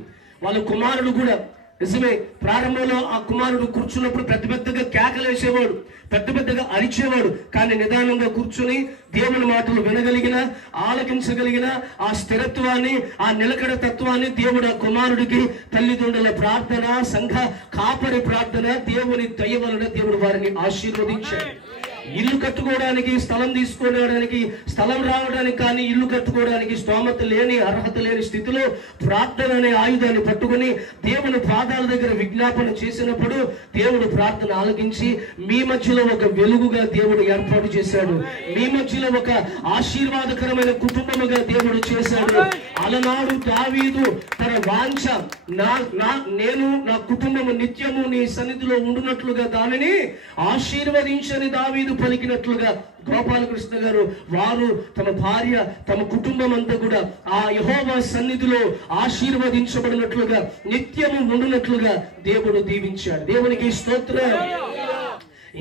వాళ్ళ కుమారుడు కూడా నిజమే, ప్రారంభంలో ఆ కుమారుడు కూర్చున్నప్పుడు పెద్దగా కేకలేసేవాడు, పెద్దగా అరిచేవాడు. కానీ నిదానంగా కూర్చుని దేవుని మాటలు వినగలిగిన, ఆలకించగలిగిన ఆ స్థిరత్వాన్ని, ఆ నిలకడ తత్వాన్ని దేవుడు ఆ కుమారుడికి తల్లిదండ్రుల ప్రార్థన, సంఘ కాపరి ప్రార్థన, దేవుని దయ వలన దేవుడు వారిని ఆశీర్వదించాడు. ఇల్లు కట్టుకోవడానికి, స్థలం తీసుకోవడానికి, స్థలం రావడానికి, కానీ ఇల్లు కట్టుకోవడానికి స్తోమత లేని, అర్హత లేని స్థితిలో ప్రార్థన అనే ఆయుధాన్ని పట్టుకుని దేవుని పాదాల దగ్గర విజ్ఞాపన చేసినప్పుడు దేవుడు ప్రార్థన ఆలకించి మీ మధ్యలో ఒక వెలుగుగా దేవుడు ఏర్పాటు చేశాడు. మీ మధ్యలో ఒక ఆశీర్వాదకరమైన కుటుంబముగా దేవుడు చేశాడు. అలనాడు దావీదు తన వాంఛ, నేను నా కుటుంబము నిత్యము నీ సన్నిధిలో ఉండునట్లుగా దానిని ఆశీర్వదించని దావీదు పలికినట్లుగా గోపాలకృష్ణ గారు వారు తమ భార్య, తమ కుటుంబం అంతా కూడా ఆ యెహోవా సన్నిధిలో ఆశీర్వదించబడినట్లుగా, నిత్యము ఉండునట్లుగా దేవుడు దీవించాడు. దేవునికి స్తోత్రం.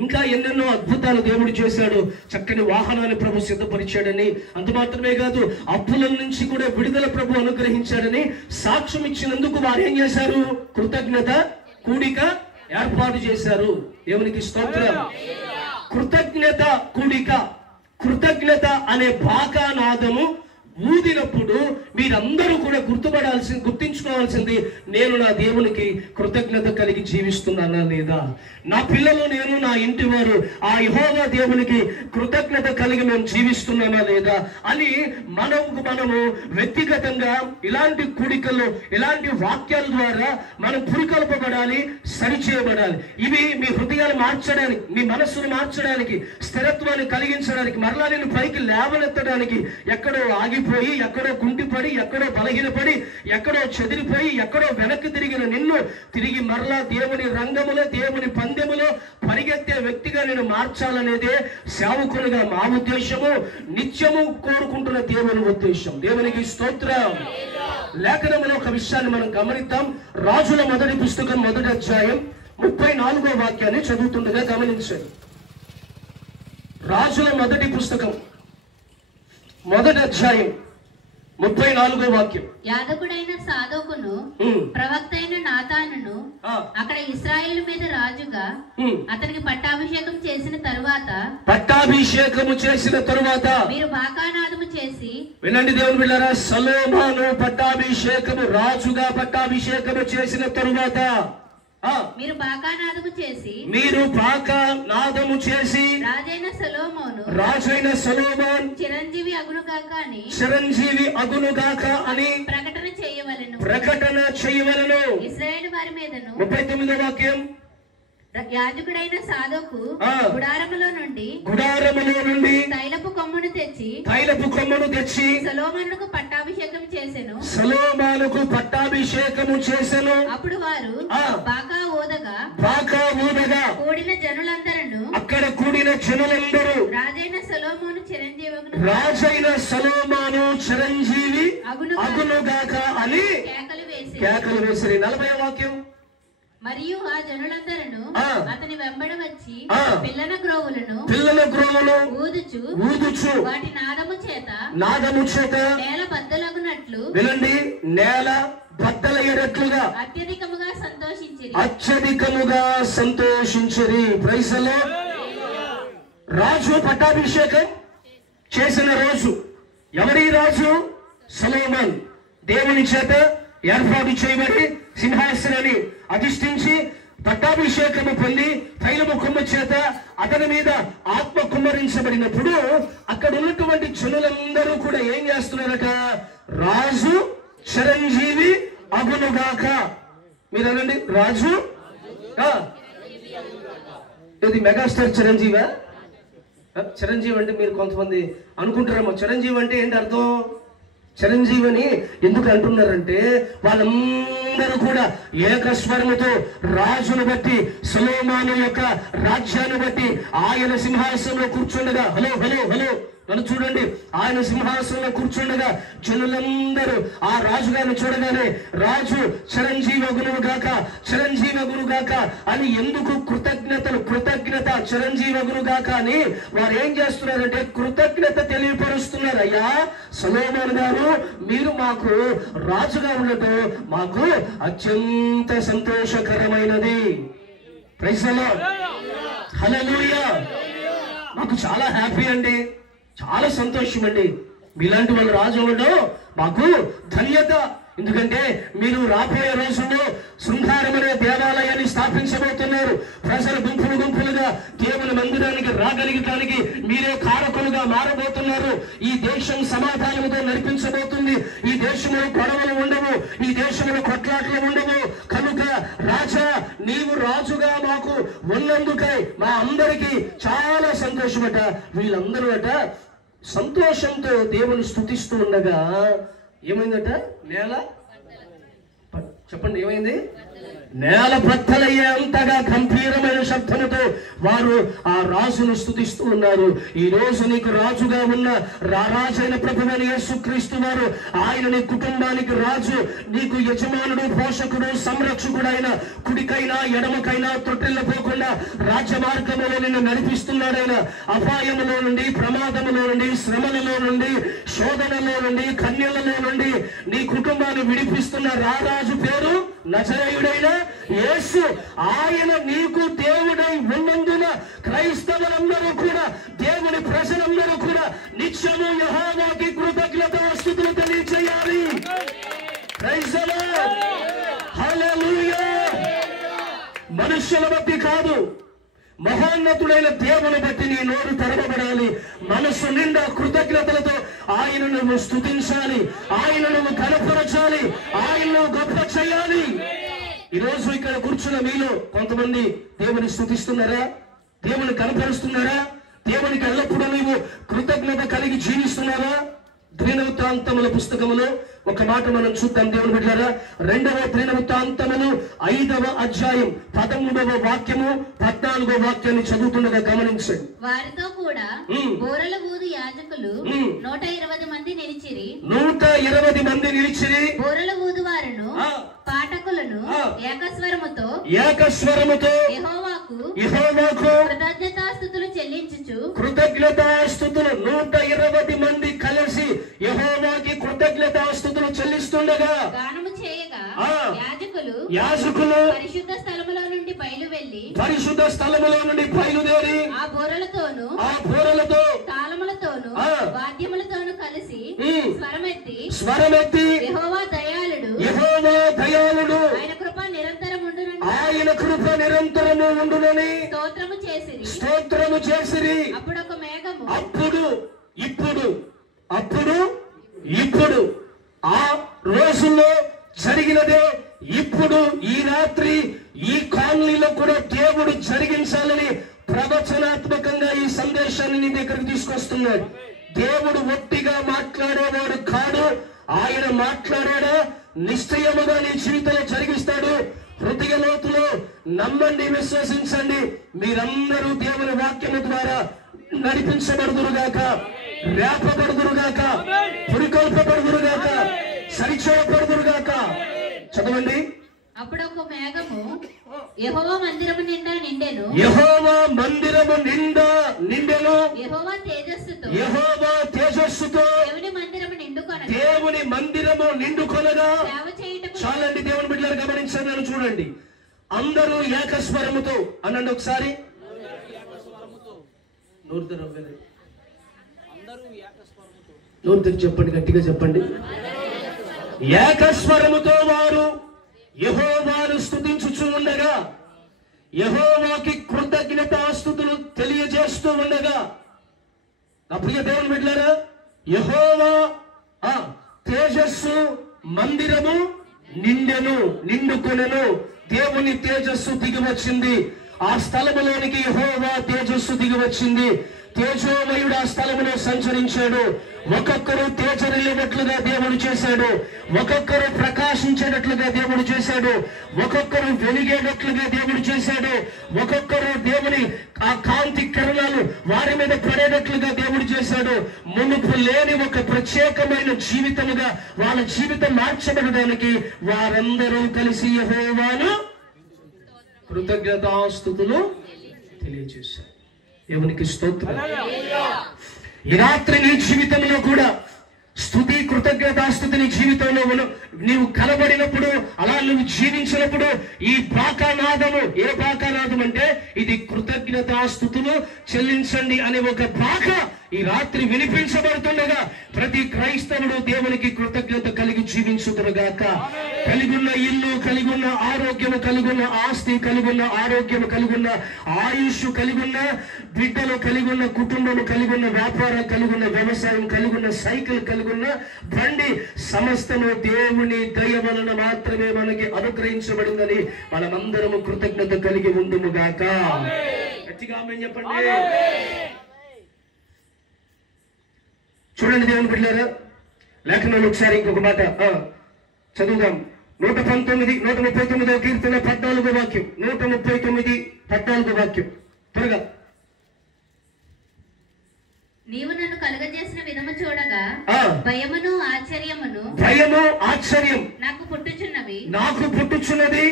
ఇంకా ఎన్నెన్నో అద్భుతాలు దేవుడు చేశాడు. చక్కని వాహనాన్ని ప్రభు సిద్ధపరిచాడని, అంత మాత్రమే కాదు, అప్పుల నుంచి కూడా విడుదల ప్రభు అనుగ్రహించాడని సాక్ష్యం ఇచ్చినందుకు వారు ఏం చేశారు? కృతజ్ఞత కూడిక ఏర్పాటు చేశారు. దేవునికి స్తోత్రం. కృతజ్ఞత కూడిక, కృతజ్ఞత అనే బాకానాదము ఊదినప్పుడు మీరందరూ కూడా గుర్తించుకోవాల్సింది, నేను నా దేవునికి కృతజ్ఞత కలిగి జీవిస్తున్నానా లేదా? నా పిల్లలు, నేను, నా ఇంటి వారు ఆ యెహోవా దేవునికి కృతజ్ఞత కలిగి మేము జీవిస్తున్నామా లేదా అని మనము వ్యక్తిగతంగా ఇలాంటి కూడికల్లో, ఇలాంటి వాక్యాల ద్వారా మనం పురికొల్పబడాలి, సరిచేయబడాలి. ఇవి మీ హృదయాలు మార్చడానికి, మీ మనస్సును మార్చడానికి, స్థిరత్వాన్ని కలిగించడానికి, మరలా నేను పైకి లేవనెత్తడానికి, ఎక్కడో ఆగిపోయి, ఎక్కడో కుంటిపడి, ఎక్కడో బలహీనపడి, ఎక్కడో చెదిరిపోయి, ఎక్కడో వెనక్కి తిరిగిన నిన్ను తిరిగి మరలా దేవుని రంగములో, దేవుని పందెములో పరిగెత్తే వ్యక్తిగా నేను మార్చాలనేదే సేవకునిగా మా ఉద్దేశము, నిత్యము కోరుకుంటున్న దేవుని ఉద్దేశం. దేవునికి స్తోత్రం. లేఖనములో ఒక విషయాన్ని మనం గమనిద్దాం. రాజుల మొదటి పుస్తకం 1వ అధ్యాయం 34వ వాక్యాన్ని చదువుతుండగా గమనించండి. రాజుల మొదటి పుస్తకం 1వ అధ్యాయం 34వ వాక్యం. యాజకుడైన సాదోకును ప్రవక్త అయిన నాతానును అక్కడ ఇశ్రాయేలు మీద రాజుగా అతనికి పట్టాభిషేకం చేసిన తరువాత మీరు బాకానాదము చేసి, వినండి దేవుని బిడ్డలారా, సొలొమోను పట్టాభిషేకము, రాజుగా పట్టాభిషేకము చేసిన తరువాత మీరు బాకానాదము చేసి రాజైన సొలొమోను చిరంజీవి అగునుగాక అని ప్రకటన చేయవలెను. ఇశ్రాయేలు వారి మీదను. 39వ వాక్యం. యాజకుడైన సాదోకు గుడారములో నుండి తైలపు కొమ్మును తెచ్చి సొలొమోనుకు పట్టాభిషేకము చేసెను. అప్పుడు వారు బాకా ఊదగా కూడిన జనులందరూ రాజైన సొలొమోను చిరంజీవి అగునుగాక అని కేకలు వేసిరి. 40వ వాక్యం. మరియు ఆ జనులందరూ అతని వెంబడ వచ్చి పిల్లన గ్రోవులను ఊదుచు వాటి నాదము చేత నేల బద్దలగునట్లు, వినండి, నేల బద్దలయ్యేటట్లుగా అత్యధికముగా సంతోషించిరి. Praise the Lord. రాజు పట్టాభిషేకం చేసిన రోజు. ఎవరి రాజు? సొలొమోను. దేవుని చేత ఏర్పాటు చేయబడి సింహాసనాన్ని అధిష్ఠించి పట్టాభిషేకము పొంది తైలము కొమ్ము చేత అతని మీద ఆత్మ కుమ్మరించబడినప్పుడు అక్కడ ఉన్నటువంటి జనులందరూ కూడా ఏం చేస్తున్నారట? రాజు చిరంజీవి అగునుగాక. మీరు అనండి, రాజు ఇది మెగాస్టార్ చిరంజీవా? చిరంజీవి అంటే మీరు కొంతమంది అనుకుంటారేమో, చిరంజీవి అంటే ఏంటి అర్థం? చిరంజీవిని ఎందుకు అంటున్నారంటే వాళ్ళందరూ కూడా ఏకస్వరముతో రాజును బట్టి, సొలొమోను యొక్క రాజ్యాన్ని బట్టి, ఆయన సింహాసనంలో కూర్చుండగా హలో హలో హలో నన్ను చూడండి, ఆయన సింహాసనంలో కూర్చుండగా జనులందరూ ఆ రాజుగారిని చూడగానే రాజు చిరంజీవగును గాక, చిరంజీవగును గాక అని ఎందుకు కృతజ్ఞత చిరంజీవగును గాక అని వారు ఏం చేస్తున్నారంటే కృతజ్ఞత తెలియపరుస్తున్నారు. అయ్యా సొలొమోను గారు, మీరు మాకు రాజుగా ఉండటం మాకు అత్యంత సంతోషకరమైనది. ప్రైజ్ ది లార్డ్, హల్లెలూయా. మాకు చాలా హ్యాపీ అండి, చాలా సంతోషం అండి. మీలాంటి వాళ్ళు రాజు అవ్వడం మాకు ధన్యత. ఎందుకంటే మీరు రాబోయే రోజుల్లో శృంగారం అనే దేవాలయాన్ని స్థాపించబోతున్నారు. ప్రజలు గుంపులుగా దేవుని మందిరానికి రాగలిగటానికి మీరే కారకులుగా మారబోతున్నారు. ఈ దేశం సమాధానంతో నడిపించబోతుంది. ఈ దేశంలో గొడవలు ఉండవు, ఈ దేశంలో కొట్లాటలు ఉండవు. కనుక రాజా, నీవు రాజుగా మాకు ఉన్నందుకై మా అందరికీ చాలా సంతోషమట. వీళ్ళందరూ అట సంతోషంతో దేవుని స్తుతిస్తూ ఉండగా ఏమైందట? నేల చెప్పండి, ఏమైంది? నేల బద్దలయ్యే అంతగా గంభీరమైన శబ్దముతో వారు ఆ రాజును స్తుతిస్తూ ఉన్నారు. ఈ రోజు నీకు రాజుగా ఉన్న రారాజైన ప్రభువైన యేసుక్రీస్తు వారు, ఆయన నీ కుటుంబానికి రాజు, నీకు యజమానుడు, పోషకుడు, సంరక్షకుడు అయిన కుడికైనా ఎడమకైనా తొట్టిల్లపోకుండా రాజ్య మార్గములో నిన్ను నడిపిస్తున్నాడైన. అపాయములో నుండి, ప్రమాదములో నుండి, శ్రమలలో నుండి, శోధనలో నుండి, కన్యలలో నుండి నీ కుటుంబాన్ని విడిపిస్తున్న రారాజు పేరు నజరేయుడైన యేసు. ఆయన నీకు దేవుడై ఉన్నందున క్రైస్తవులందరూ కూడా, దేవుని ప్రజలందరూ కూడా నిత్యము యెహోవాకి కృతజ్ఞతాస్తుతులు తెలియజేయాలి. ప్రైజ్ ది లార్డ్, హల్లెలూయా. మనుషుల బట్టి కాదు, మహోన్నతుడైన దేవుని బట్టి నీ నోరు తెరవబడాలి. మనసు నిండా కృతజ్ఞతలతో ఆయనను స్తుతించాలి, ఆయనను కనపరచాలి, ఆయనను గొప్ప చేయాలి. ఈరోజు ఇక్కడ కూర్చున్న మీలో కొంతమంది దేవుని స్తుతిస్తున్నారా? దేవుని కనపరుస్తున్నారా? దేవునికి ఎల్లప్పుడూ నీవు కృతజ్ఞత కలిగి జీవిస్తున్నారా? దినవృత్తాంతముల పుస్తకములో ఒక మాట మనం చూద్దాం దేవుని బిడ్డలారా. 2వ దినవృత్తాంతములు 5వ అధ్యాయం 13వ వాక్యము 14వ వాక్యాన్ని చదువుతుండగా గమనించండి. వారితో కూడా బోరల ఊదు యాజకులు 120 మంది నిలిచిరి. 120 మంది నిలిచిరి. బోరల ఊదు వారును పాఠకులను ఏకస్వరముతో యెహోవాకు కృతజ్ఞతాస్తుతులు చెల్లించుచు 120 మంది కలిసి యెహోవాకి కృతజ్ఞతాస్తుతులు చెల్లిస్తుండగా గానము చేయగా యాజకులు పరిశుద్ధ స్థలములో నుండి బయలుదేరి ఆ బోరలతోను తాళములతోను వాద్యములతోను కలిసి స్వరమెత్తి యెహోవా దయాళుడు ఆయన కృప నిరంతరము ఉండునని స్తోత్రము చేసిరి. ఇప్పుడు ఆ రోజుల్లో జరిగినదే ఇప్పుడు ఈ రాత్రి ఈ కాలనీలో కూడా దేవుడు జరిగించాలని ప్రవచనాత్మకంగా ఈ సందేశాన్ని నీ దగ్గరికి తీసుకొస్తున్నాడు. దేవుడు ఒట్టిగా మాట్లాడేవాడు కాడు. ఆయన మాట్లాడాడా నిశ్చయముగా నీ జీవితంలో జరిగిస్తాడు. హృదయ లోతులో నమ్మండి, విశ్వసించండి. మీరందరూ దేవుని వాక్యము ద్వారా నడిపించబడుదురుగాక, రేపబడుదురుగాక, పురికొల్పబడుదురుగాక, సరిచేయబడుదురుగాక. చదవండి. అప్పుడు ఒక మేఘము యెహోవా మందిరము నిండా నిండెను. యెహోవా తేజస్సుతో దేవుని మందిరము నిండుకొనగా. చాలండి దేవుని బిడ్డలు గమనించండి, నన్ను చూడండి. అందరూ ఏకస్వరముతో అనండి ఒకసారి. నోరు తెరిచి చెప్పండి, గట్టిగా చెప్పండి. ఏకస్వరముతో వారు యెహోవాను స్తుతించుచు ఉండగా, యెహోవాకి కృతజ్ఞతాస్తుతులు తెలియజేస్తూ ఉండగా. నా ప్రియ దేవుని బిడ్డలారా, యెహోవా తేజస్సు మందిరము నిండుకొనెను. దేవుని తేజస్సు దిగి వచ్చింది. ఆ స్థలములోనికి యెహోవా తేజస్సు దిగి వచ్చింది. తేజోమయుడు ఆ స్థలములో సంచరించాడు. ఒక్కొక్కరు తేజరిల్లేటట్లుగా దేవుడు చేశాడు. ఒక్కొక్కరు ప్రకాశించేటట్లుగా దేవుడు చేశాడు. ఒక్కొక్కరు వెలిగేటట్లుగా దేవుడు చేశాడు. ఒక్కొక్కరు దేవుని ఆ కాంతి కిరణాలు వారి మీద పడేటట్లుగా దేవుడు చేశాడు. మునుపు లేని ఒక ప్రత్యేకమైన జీవితముగా వాళ్ళ జీవితం మార్చబడడానికి వారందరూ కలిసి యెహోవాను కృతజ్ఞతాస్తుతులు తెలియజేశారు. దేవునికి స్తోత్రం. ఈ రాత్రి నీ జీవితంలో కూడా స్తుతి కృతజ్ఞతాస్తుతి నీ జీవితంలో నీవు కలబడినప్పుడు, అలా నువ్వు జీవించినప్పుడు ఈ బాకానాదము, ఏ బాకానాదం అంటే ఇది కృతజ్ఞతాస్తుతులు చెల్లించండి అనే ఒక బాక ఈ రాత్రి వినిపించబడుతుండగా ప్రతి క్రైస్తవుడు దేవునికి కృతజ్ఞత కలిగి జీవించుదురుగాక. కలిగున్న ఇల్లు, కలిగున్న ఆరోగ్యము, కలిగున్న ఆస్తి, కలిగున్న ఆరోగ్యము, కలిగున్న ఆయుష్, కలిగున్న బిడ్డలు, కలిగున్న కుటుంబము, కలిగున్న వ్యాపారం, కలిగున్న వ్యవసాయం, కలిగున్న సైకిల్, కలిగున్న బండి సమస్తము దేవుని దయ వలన మాత్రమే మనకి అనుగ్రహించబడిందని మనమందరము కృతజ్ఞత కలిగి ఉందుముగాక. గట్టిగా ఆమేన్ చెప్పండి. చూడండి దేవుని బిడ్డలారా, లేఖనాలు ఒకసారి ఇంకొక మాట చదువుదాం. 139వ కీర్తన 14వ వాక్యం. 139:14 వాక్యం త్వరగా. నీవు నన్ను కలుగజేసిన విధము చూడగా భయము ఆశ్చర్యం నాకు పుట్టుచున్నది.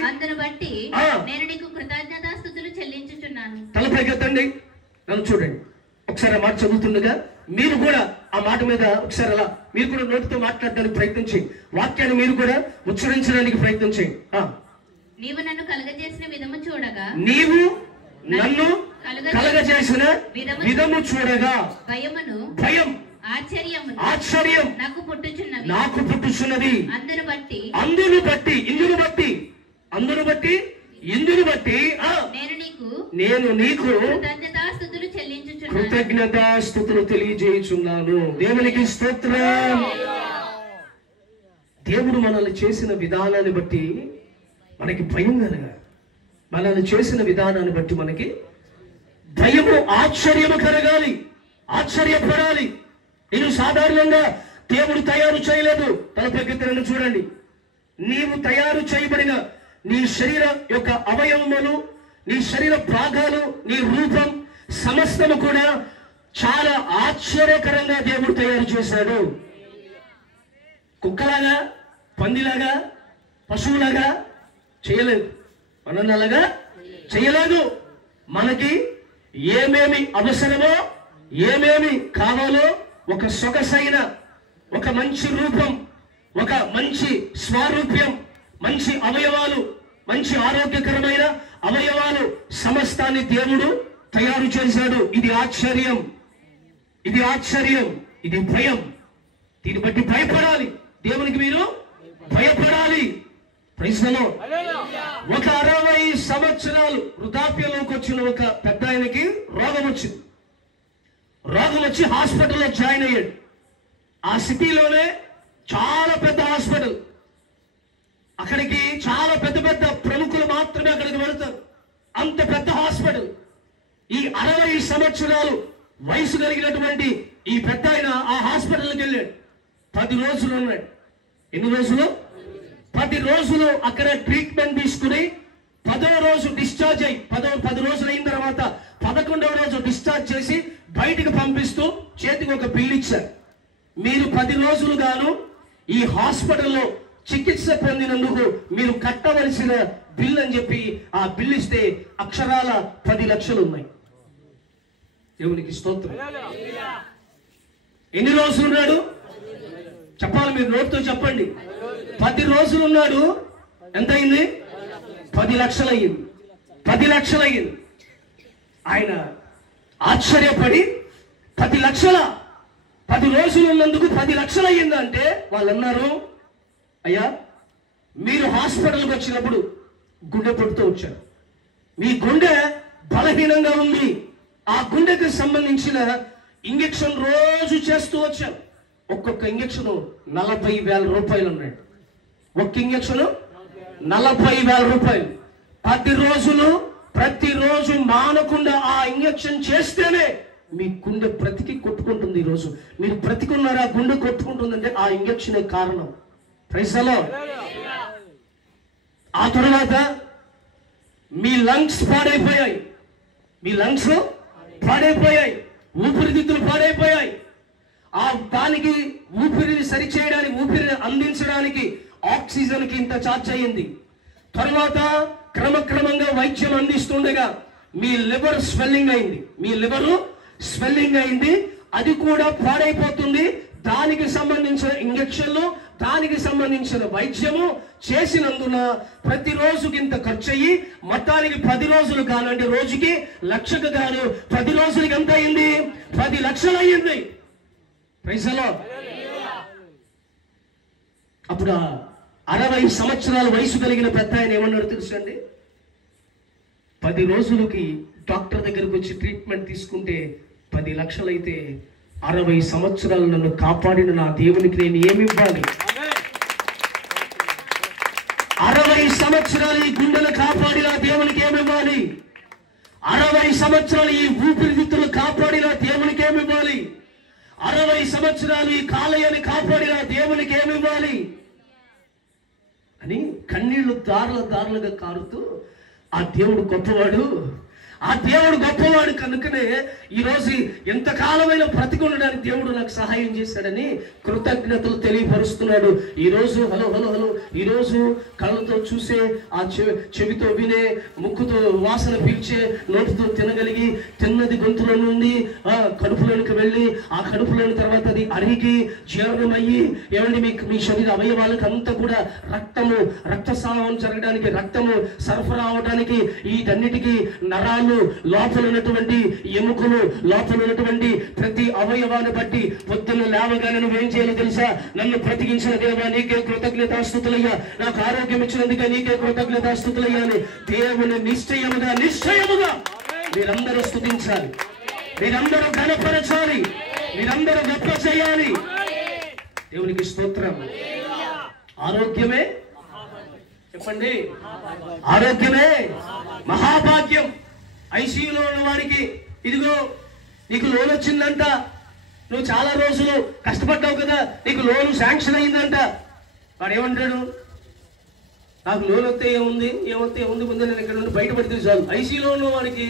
అందును బట్టి నేను నీకు కృతజ్ఞతాస్తుతులు చెల్లించుచున్నాను. తలపైకెత్తండి, నన్ను చూడండి. ఒకసారి ఆ మాట చదువుతుండగా మీరు కూడా ఆ మాట మీద ఒకసారి అలా మీరు కూడా నోటితో మాట్లాడడానికి ప్రయత్నం చేయండి. వాక్యాన్ని మీరు కూడా ఉచ్చరించడానికి ప్రయత్నం చేయండి. నీవు నన్ను కలుగజేసిన విధము చూడగా, నీవు నన్ను కలగజేసిన విధము చూడగా భయం ఆశ్చర్యం నాకు పుట్టుచున్నది. ఇందును బట్టి నేను నీకు కృతజ్ఞతాస్తుతులు తెలియజేయుచున్నాను. దేవునికి స్తోత్రం. దేవుడు మనల్ని చేసిన విధానాన్ని బట్టి మనకి భయం కలగాలి. మనల్ని చేసిన విధానాన్ని బట్టి మనకి భయము, ఆశ్చర్యము కలగాలి, ఆశ్చర్యపడాలి. నేను సాధారణంగా దేవుడు తయారు చేయలేదు. తలపెక్కితలను చూడండి. నీవు తయారు చేయబడిన నీ శరీర యొక్క అవయవములు, నీ శరీర భాగాలు, నీ రూపం సమస్తము కూడా చాలా ఆశ్చర్యకరంగా దేవుడు తయారు చేశాడు. కుక్కలాగా, పందిలాగా, పశువులాగా చేయలేదు. మనలాగా చేయలేదు. మనకి ఏమేమి అవసరమో, ఏమేమి కావాలో ఒక సొగసైన, ఒక మంచి రూపం, ఒక మంచి స్వారూప్యం, మంచి అవయవాలు, మంచి ఆరోగ్యకరమైన అవయవాలు సమస్తాన్ని దేవుడు తయారు చేశాడు. ఇది ఆశ్చర్యం, ఇది భయం. దీన్ని బట్టి భయపడాలి. దేవునికి మీరు భయపడాలి. ప్రైజ్లో ఒక 60 సంవత్సరాలు వృద్ధాప్యంలోకి వచ్చిన ఒక పెద్ద ఆయనకి రోగం వచ్చి హాస్పిటల్లో జాయిన్ అయ్యాడు. ఆ సిటీలోనే చాలా పెద్ద హాస్పిటల్. అక్కడికి చాలా పెద్ద పెద్ద ప్రముఖులు మాత్రమే అక్కడికి వెళతారు. అంత పెద్ద హాస్పిటల్. ఈ 60 సంవత్సరాలు వయసు కలిగినటువంటి ఈ పెద్ద ఆయన ఆ హాస్పిటల్కి వెళ్ళాడు. 10 రోజులు ఉన్నాడు. ఎన్ని రోజులు? 10 రోజులు అక్కడ ట్రీట్మెంట్ తీసుకుని 10వ రోజు డిశ్చార్జ్ అయ్యి 10 రోజులు అయిన తర్వాత 11వ రోజు డిశ్చార్జ్ చేసి బయటికి పంపిస్తూ చేతికి ఒక బిల్ ఇచ్చారు. మీరు 10 రోజులు గాను ఈ హాస్పిటల్లో చికిత్స పొందినందుకు మీరు కట్టవలసిన బిల్ అని చెప్పి ఆ బిల్ ఇస్తే అక్షరాల 10 లక్షలు ఉన్నాయి. దేవునికి స్తోత్రం. ఎన్ని రోజులు ఉన్నాడు చెప్పాలి, మీరు నోటితో చెప్పండి. 10 రోజులు ఉన్నాడు. ఎంత అయింది? 10 లక్షలు అయ్యింది. 10 లక్షలు అయ్యింది. ఆయన ఆశ్చర్యపడి 10 రోజులు ఉన్నందుకు 10 లక్షలు అయ్యిందంటే వాళ్ళు అన్నారు, అయ్యా మీరు హాస్పిటల్కి వచ్చినప్పుడు గుండెపోటుతో వచ్చారు. మీ గుండె బలహీనంగా ఉంది. ఆ గుండెకి సంబంధించిన ఇంజెక్షన్ రోజు చేస్తూ వచ్చారు. ఒక్కొక్క ఇంజెక్షన్ 40,000 రూపాయలు ఉన్నాయి. ఒక్క ఇంజెక్షన్ 40,000 రూపాయలు. 10 రోజులు ప్రతిరోజు మానకుండా ఆ ఇంజెక్షన్ చేస్తేనే మీ గుండె బ్రతికి కొట్టుకుంటుంది. ఈరోజు మీరు బ్రతికున్నారా, గుండె కొట్టుకుంటుందంటే ఆ ఇంజక్షనే కారణం. Praise the lord. ఆ తర్వాత మీ లంగ్స్ పాడైపోయాయి, మీ లంగ్స్ పాడైపోయాయి, ఊపిరితిత్తులు పాడైపోయాయి. ఆ దానికి ఊపిరిని సరిచేయడానికి, ఊపిరిని అందించడానికి ఆక్సిజన్కి ఇంత ఛార్జ్ అయ్యింది. తర్వాత క్రమక్రమంగా వైద్యం అందిస్తుండగా మీ లివర్ స్వెల్లింగ్ అయింది, మీ లివరు స్వెల్లింగ్ అయింది, అది కూడా పాడైపోతుంది. దానికి సంబంధించిన ఇంజక్షన్లు, దానికి సంబంధించిన వైద్యము చేసినందున ప్రతిరోజుకి ఇంత ఖర్చు అయ్యి మొత్తానికి 10 రోజులు కాను, అంటే రోజుకి 1,00,000 కాదు, 10 రోజులకి ఎంత అయింది? 10 లక్షలు అయ్యింది. Praise the lord. అప్పుడు 60 సంవత్సరాల వయసు కలిగిన పెద్ద ఆయన ఏమన్నాడు తెలుసండి? 10 రోజులకి డాక్టర్ దగ్గరకు వచ్చి ట్రీట్మెంట్ తీసుకుంటే 10 లక్షలు అయితే 60 సంవత్సరాలు నన్ను కాపాడిన నా దేవునికి నేను ఏమి ఇవ్వాలి? 60 సంవత్సరాలు ఈ గుండెలు కాపాడిన దేవునికి ఏమి ఇవ్వాలి? 60 సంవత్సరాలు ఈ ఊపిరితిత్తులు కాపాడిన దేవునికి ఏమి ఇవ్వాలి? 60 సంవత్సరాలు ఈ కాలేయాన్ని కాపాడిన దేవునికి ఏమి ఇవ్వాలి అని కన్నీళ్లు దారులుగా కారుతూ ఆ దేవుడు గొప్పవాడు, ఆ దేవుడు గొప్పవాడు కనుకనే ఈరోజు ఎంతకాలమైన బ్రతికి ఉండడానికి దేవుడు నాకు సహాయం చేశాడని కృతజ్ఞతలు తెలియపరుస్తున్నాడు. ఈరోజు హలో హలో హలో ఈరోజు కళ్ళతో చూసే, ఆ చెవితో వినే, ముక్కుతో వాసన పీల్చే, నోటితో తినగలిగి, తిన్నది గొంతులో నుండి కడుపులోనికి వెళ్ళి, ఆ కడుపులోని తర్వాత అది అరిగి జీర్ణమయ్యి, ఏమండి మీ శరీర అవయవాలకు అంతా కూడా రక్తస్రావం జరగడానికి, రక్తము సరఫరా అవడానికి, వీటన్నిటికీ నరాలు, లోపల ఉన్నటువంటి ఎముకలు, లోపల ఉన్నటువంటి ప్రతి అవయవాన్ని బట్టి పొద్దున్న లేవగానే నువ్వేం చేయాలో తెలుసా? నన్ను బ్రతికించిన దేవా నీకే కృతజ్ఞతాస్తుతులయ్యా, నాకు ఆరోగ్యం ఇచ్చినందుకే నీకే కృతజ్ఞతాస్తుతులయ్యా అని దేవుని నిశ్చయముగా మీరందరూ స్తుతించాలి, మీరందరూ ఘనపరచాలి, మీరందరూ గొప్ప చేయాలి. దేవునికి స్తోత్రం. ఆరోగ్యమే, చెప్పండి, ఆరోగ్యమే మహాభాగ్యం. ఐసీయూలో ఉన్న వారికి ఇదిగో నీకు లోన్ వచ్చిందంట, నువ్వు చాలా రోజులు కష్టపడ్డావు కదా, నీకు లోన్ శాంక్షన్ అయిందంట. వాడు ఏమంటాడు? నాకు లోన్ వస్తే ఏముంది ముందు నేను ఇక్కడ నుండి బయటపడితే చాలు. ఐసీయూలో ఉన్న వాడికి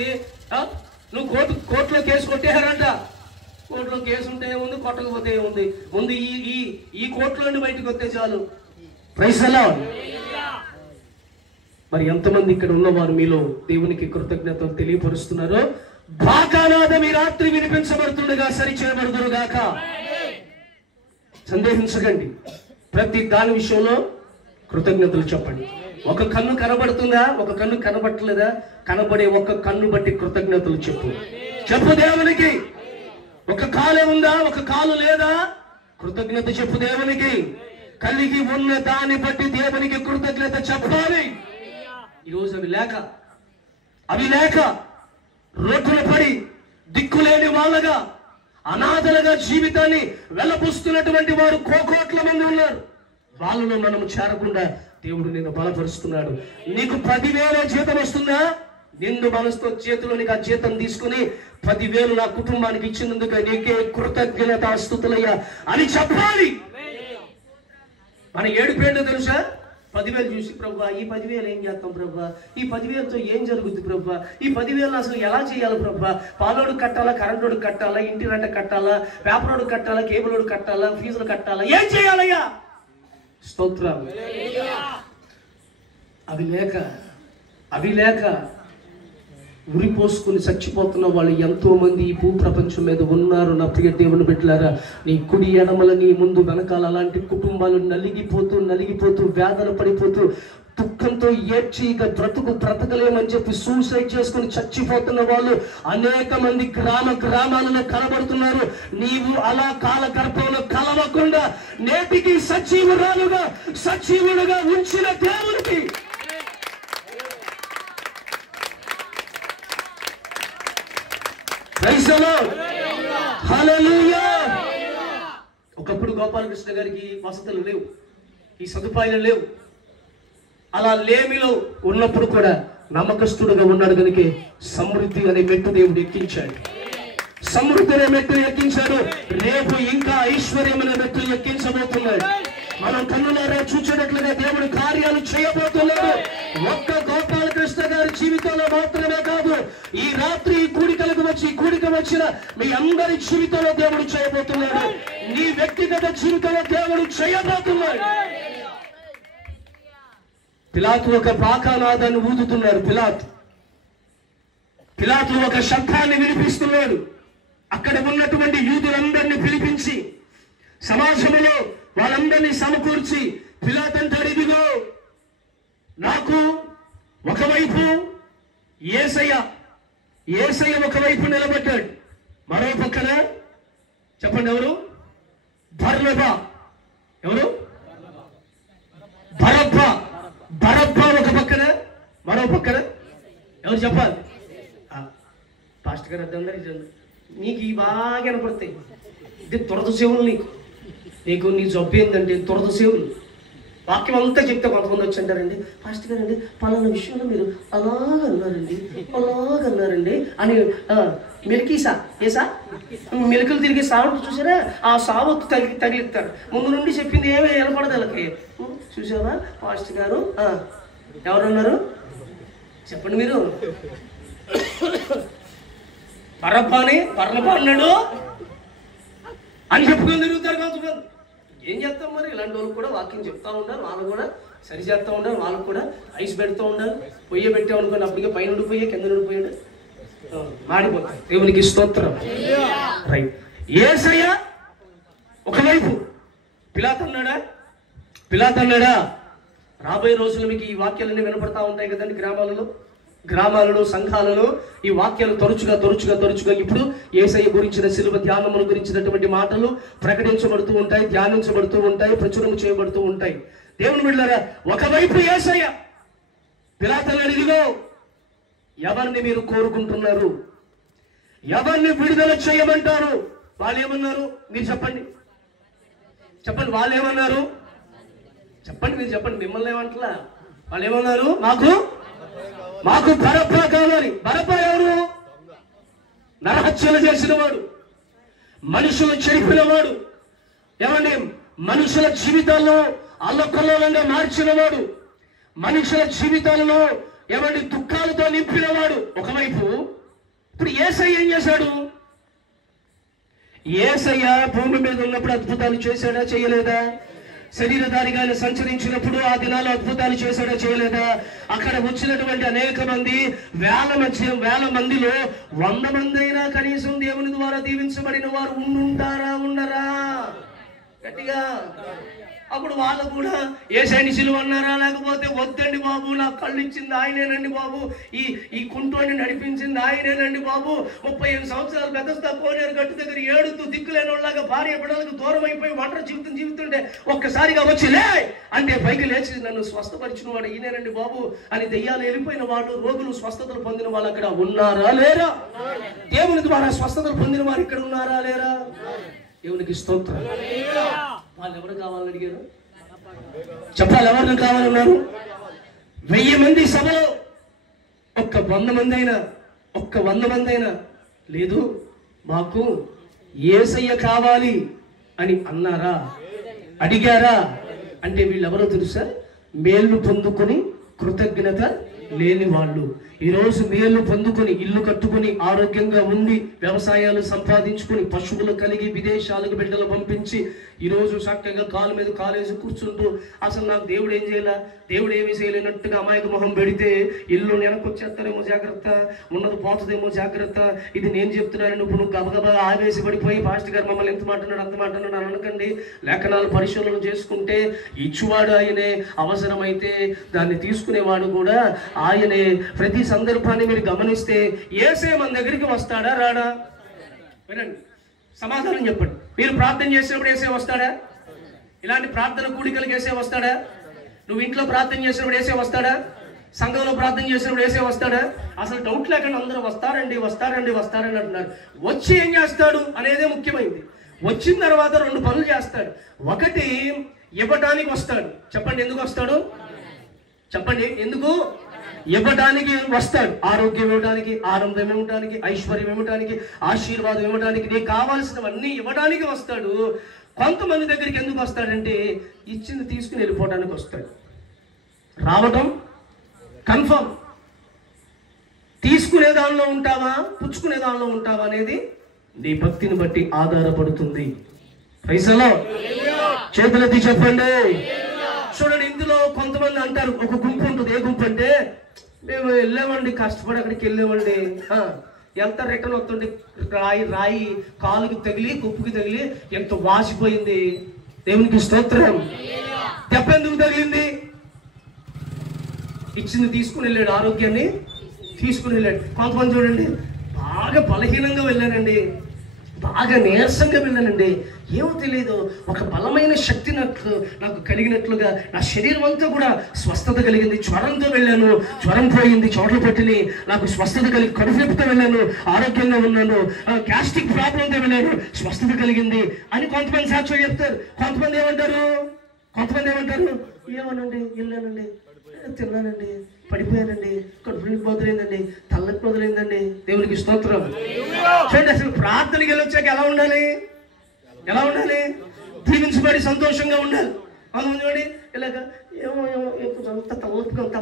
నువ్వు కోర్టులో కేసు కొట్టేశారంట. కోర్టులో కేసు ఉంటే ఏముంది, కొట్టకపోతే ఏముంది, ముందు ఈ కోర్టులో నుండి బయటకు వస్తే చాలు. Praise the lord. మరి ఎంతమంది ఇక్కడ ఉన్నవారు మీలో దేవునికి కృతజ్ఞతలు తెలియపరుస్తున్నారో? బాకానాదం ఈ రాత్రి వినిపించబడుతుండగా సరిచేయబడుదురు గాక. సందేహించకండి, ప్రతి దాని విషయంలో కృతజ్ఞతలు చెప్పండి. ఒక కన్ను కనబడుతుందా, ఒక కన్ను కనబడట్లేదా? కనబడే ఒక కన్ను బట్టి కృతజ్ఞతలు చెప్పు దేవునికి. ఒక కాలే ఉందా, ఒక కాలు లేదా? కృతజ్ఞత చెప్పు దేవునికి. కలిగి ఉన్న దాన్ని బట్టి దేవునికి కృతజ్ఞత చెప్పాలి. ఈరోజు అవి లేక రోడ్డున పడి దిక్కులేని వాళ్ళగా, అనాథలుగా జీవితాన్ని వెళ్ళబుస్తున్నటువంటి వారు కోకోట్ల మంది ఉన్నారు. వాళ్ళను మనం చేరకుండా దేవుడు నిన్ను బలపరుస్తున్నాడు. నీకు 10,000 జీతం వస్తుందా? నిండు మనసుతో చేతిలోనికి ఆ జీతం తీసుకుని 10,000 నా కుటుంబానికి ఇచ్చినందుకు నీకే కృతజ్ఞతాస్తుతులయ్యా అని చెప్పాలి. మన ఏడుపేంటో తెలుసా? 10,000 చూసి ప్రభా ఈ 10,000 ఏం చేస్తాం ప్రభా, ఈ 10,000తో ఏం జరుగుద్ది ప్రభా, ఈ 10,000 అసలు ఎలా చేయాలి ప్రభా? పాలోడు కట్టాలా, కరెంటోడు కట్టాలా, ఇంటి రెంట కట్టాలా, పేపరోడు కట్టాలా, కేబులోడు కట్టాలా, ఫీజులు కట్టాలా, ఏం చేయాలయ్యా? స్తోత్రం. అవి లేక ఉరిపోసుకుని చచ్చిపోతున్న వాళ్ళు ఎంతో మంది ఈ భూ ప్రపంచం మీద ఉన్నారు. నా ప్రియ దేవుని బిడ్డలారా, నీ కుడి ఎడమల, నీ ముందు వెనకాల అలాంటి కుటుంబాలు నలిగిపోతూ వేదన పడిపోతూ దుఃఖంతో ఏడ్చి ఇక బ్రతకలేమని చెప్పి సూసైడ్ చేసుకుని చచ్చిపోతున్న వాళ్ళు అనేక మంది గ్రామాలలో కనబడుతున్నారు. నీవు అలా కాల గర్భంలో కలవకుండా నేటికి సజీవుడుగా ఉంచిన దేవునికి ఒకప్పుడు గోపాలకృష్ణ గారికి వసతులు లేవు, ఈ సదుపాయాలు లేవు. అలా లేమిలో ఉన్నప్పుడు కూడా నమ్మకస్తుడుగా ఉన్నాడు కనుక సమృద్ధి అనే మెట్టు దేవుడు ఎక్కించాడు. సమృద్ధిని మెట్టులు ఎక్కించాడు, రేపు ఇంకా ఐశ్వర్యమైన మెట్టులు ఎక్కించబోతున్నాడు. మనం కన్నులారా చూచేటట్లుగా దేవుడు కార్యాలు చేయబోతున్నాడు. ఒక్క గోపాలకృష్ణ గారి జీవితంలో మాత్రమే కాదు, ఈ రాత్రి ఈ కూడిక వచ్చిన మీ అందరి జీవితంలో దేవుడు చేయబోతున్నాడు. నీ వ్యక్తిగత జీవితంలో దేవుడు చేయబోతున్నాడు. పిలాతు ఒక పాకానాదాన్ని ఊదుతున్నాడు. పిలాతు ఒక శబ్దాన్ని వినిపిస్తున్నాడు. అక్కడ ఉన్నటువంటి యూదులందరినీ పిలిపించి సమాజంలో వాళ్ళందరినీ సమకూర్చి పిలాతు అంటాడు, ఇదిగో నాకు ఒకవైపు యేసయ్య ఒకవైపు నిలబడ్డాడు, మరో పక్కన చెప్పండి ఎవరు? బరబ్బా. ఎవరు? బరబ్బా ఒక పక్కన, మరో పక్కన ఎవరు చెప్పాలి? పాస్టర్ గారు అర్థం నీకు ఈ బాగా కనపడతాయి. ఇది తురద సేవలు. నీకు నీ జబ్బు ఏంటంటే తురద సేవలు. వాక్యం అంతా చెప్తే కొంతమంది వచ్చి అంటారండి, పాస్టర్ గారు అండి పలానా విషయంలో మీరు అలాగన్నారండి అని మెలికలు తిరిగి సాగు చూసారా? ఆ సాగు తగిలిస్తారు. ముందు నుండి చెప్పింది ఏమీ వినపడదు వాళ్ళకి. చూసావా పాస్టర్ గారు ఎవరన్నారు చెప్పండి మీరు? బరబ్బా అన్నాడు అని చెప్పుకొని తిరుగుతారు కొంతమంది. ఏం చేస్తాం మరి? ఇలాంటి వాళ్ళు కూడా వాక్యం చెప్తా ఉంటారు, వాళ్ళు కూడా సరి చేస్తూ ఉంటారు, వాళ్ళకు కూడా ఐస్ పెడుతూ ఉంటారు. పొయ్యి పెట్టామనుకోండి, అప్పటికే పైన ఉండిపోయే కింద ఉండిపోయాడు, మాడిపోతాయి. దేవునికి స్తోత్రం. రైట్. యేసయ్య ఒకవైపు, పిలాతు అన్నాడా? రాబోయే రోజులు మీకు ఈ వాక్యాలన్నీ వినపడతా ఉంటాయి కదండి. గ్రామాలలో సంఘాలలో ఈ వాక్యాలు తరచుగా ఇప్పుడు యేసయ్య గురించిన శిలువ ధ్యానముల గురించినటువంటి మాటలు ప్రకటించబడుతూ ఉంటాయి, ధ్యానించబడుతూ ఉంటాయి, ప్రచురం చేయబడుతూ ఉంటాయి. దేవుని బిడ్డలారా, ఒకవైపు యేసయ్య, పిలాతు అన్నాడు, ఇదిగో ఎవరిని మీరు కోరుకుంటున్నారు? ఎవరిని విడుదల చేయమంటారు? వాళ్ళు ఏమన్నారు? మీరు చెప్పండి. వాళ్ళు ఏమన్నారు? చెప్పండి, మీరు చెప్పండి. మిమ్మల్ని ఏమంటలా? వాళ్ళు ఏమన్నారు? మాకు బరబ్బా కావాలి. బరబ్బా ఎవరు? నరహత్యలు చేసినవాడు, మనుషులు చెరిపినవాడు, ఏమండి మనుషుల జీవితాల్లో అల్లకల్లోలంగా మార్చినవాడు, మనుషుల జీవితాలను ఏమండి దుఃఖాలతో నింపినవాడు ఒకవైపు. ఇప్పుడు యేసయ్య ఏం చేశాడు? యేసయ్య భూమి మీద ఉన్నప్పుడు అద్భుతాలు చేశాడా చేయలేదా? శరీరధారిగా సంచరించినప్పుడు ఆ దినాలు అద్భుతాలు చేశాడా చేయలేదా? అక్కడ వచ్చినటువంటి అనేక మంది వేల మందిలో 100 మంది అయినా కనీసం దేవుని ద్వారా దీవించబడిన వారు ఉండరా? గట్టిగా. అప్పుడు వాళ్ళు కూడా యేసయ్యని సిలువ అన్నారా? లేకపోతే వద్దండి బాబు, నాకు కళ్ళు ఇచ్చింది ఆయనేనండి బాబు, ఈ కుంటోని నడిపించింది ఆయనేనండి బాబు, 35 సంవత్సరాలు పెద్దస్తా కోనేరు గట్టు దగ్గర ఏడుతూ దిక్కులేని వాళ్ళగా భార్య బిడ్డలకు దూరం అయిపోయి ఒంటరి జీవితుంటే ఒక్కసారిగా వచ్చి లే అంటే పైకి లేచి నన్ను స్వస్థపరిచిన వాడు ఈయనేనండి బాబు అని దెయ్యాలు వెళ్ళిపోయిన వాళ్ళు, రోగులు స్వస్థతలు పొందిన వాళ్ళు అక్కడ ఉన్నారా లేరా? దేవుని ద్వారా స్వస్థతలు పొందిన వారు ఇక్కడ ఉన్నారా లేరా? దేవునికి స్తోత్రం. వాళ్ళు ఎవరు కావాలని అడిగారు? చెప్పాలి. ఎవరిని కావాలన్నారు? 1000 మంది సభలో ఒక్క 100 మంది అయినా లేదు మాకు యేసయ్య కావాలి అని అన్నారా? అడిగారా? అంటే వీళ్ళెవరో తెలుసా? మేలు పొందుకొని కృతజ్ఞత లేని వాళ్ళు. ఈరోజు మేలు పొందుకొని ఇల్లు కట్టుకుని ఆరోగ్యంగా ఉండి వ్యవసాయాలు సంపాదించుకుని పశువులు కలిగి విదేశాలకు బిడ్డలు పంపించి ఈరోజు చక్కగా కాలు మీద కాలేజీ కూర్చుంటూ అసలు నాకు దేవుడు ఏం చేయాలా, దేవుడు ఏమీ చేయలేనట్టుగా అమాయక మొహం పెడితే ఇల్లు వెనకొచ్చేస్తారేమో జాగ్రత్త, ఉన్నది పోతుందేమో జాగ్రత్త, ఇది నేను చెప్తున్నాను నువ్వు గబగబా ఆవేశపడిపోయి పాస్టర్ గారు మమ్మల్ని ఎంత మాట్లాడు అంత మాట్లాడు అని అనకండి. లేఖనాలు పరిశీలన చేసుకుంటే ఇచ్చువాడు ఆయనే, అవసరమైతే దాన్ని తీసుకునేవాడు కూడా ఆయనే. ప్రతి సందర్భాన్ని మీరు గమనిస్తే యేసయ్య మన దగ్గరికి వస్తాడా రాడా? వినండి, సమాధానం చెప్పండి. మీరు ప్రార్థన చేసినప్పుడు యేసయ్య వస్తాడా? ఇలాంటి ప్రార్థన కూడికలకు యేసయ్య వస్తాడా? నువ్వు ఇంట్లో ప్రార్థన చేసినప్పుడు యేసయ్య వస్తాడా? సంఘంలో ప్రార్థన చేసినప్పుడు యేసయ్య వస్తాడా? అసలు డౌట్ లేకుండా అందరూ వస్తారండి అంటున్నారు. వచ్చి ఏం చేస్తాడు అనేదే ముఖ్యమైనది. వచ్చిన తర్వాత 2 పనులు చేస్తాడు. ఒకటి, ఇవ్వడానికి వస్తాడు. చెప్పండి ఎందుకు వస్తాడు? చెప్పండి ఎందుకు? ఇవ్వడానికి వస్తాడు. ఆరోగ్యం ఇవ్వడానికి, ఆనందం ఇవ్వడానికి, ఐశ్వర్యం ఇవ్వడానికి, ఆశీర్వాదం ఇవ్వడానికి, నీకు కావాల్సినవన్నీ ఇవ్వడానికి వస్తాడు. కొంతమంది దగ్గరికి ఎందుకు వస్తాడంటే ఇచ్చింది తీసుకుని వెళ్ళిపోవడానికి వస్తాడు. రావడం కన్ఫర్మ్. తీసుకునే దానిలో ఉంటావా, పుచ్చుకునే దానిలో ఉంటావా అనేది నీ భక్తిని బట్టి ఆధారపడుతుంది. పైసలో చేతులెత్తి చెప్పండి. చూడండి, ఇందులో కొంతమంది అంటారు, ఒక గుంపు ఉంటుంది. ఏ గుంపు అంటే, మేము వెళ్ళామండి, కష్టపడి అక్కడికి వెళ్ళామండి, ఎంత రిటర్న్ వస్తుంది, రాయి కాలుకి తగిలి కుప్పుకి తగిలి ఎంత వాసిపోయింది. దేవునికి స్తోత్రం. దెబ్బ ఎందుకు తగిలింది? ఇచ్చింది తీసుకుని వెళ్ళాడు, ఆరోగ్యాన్ని తీసుకుని వెళ్ళాడు. కొంతమంది చూడండి, బాగా బలహీనంగా వెళ్ళానండి, బాగా నీరసంగా వెళ్ళానండి, ఏమో తెలియదు, ఒక బలమైన శక్తి నాకు కలిగినట్లుగా నా శరీరం అంతా కూడా స్వస్థత కలిగింది. జ్వరంతో వెళ్ళాను, జ్వరం పోయింది, చోట్ల పట్టిని, నాకు స్వస్థత కలిగి, కడుపునొప్పితో వెళ్ళాను, ఆరోగ్యంగా ఉన్నాను, గ్యాస్ట్రిక్ ప్రాబ్లంతో వెళ్ళాను, స్వస్థత కలిగింది అని కొంతమంది సాక్ష్యం చెప్తారు. కొంతమంది ఏమంటారు ఏమనండి, వెళ్ళానండి, తిన్నానండి, పడిపోయానండి, కడుపుకి మొదలైందండి, తల్లకి మొదలైందండి. దేవునికి స్తోత్రం. చూడండి, అసలు ప్రార్థనకి వెళ్ళొచ్చాక ఎలా ఉండాలి? దీవించబడి సంతోషంగా ఉండాలి. కొంతమంది చూడండి, ఇలాగ ఏమో అంతా తలనొప్పిగా ఉంది,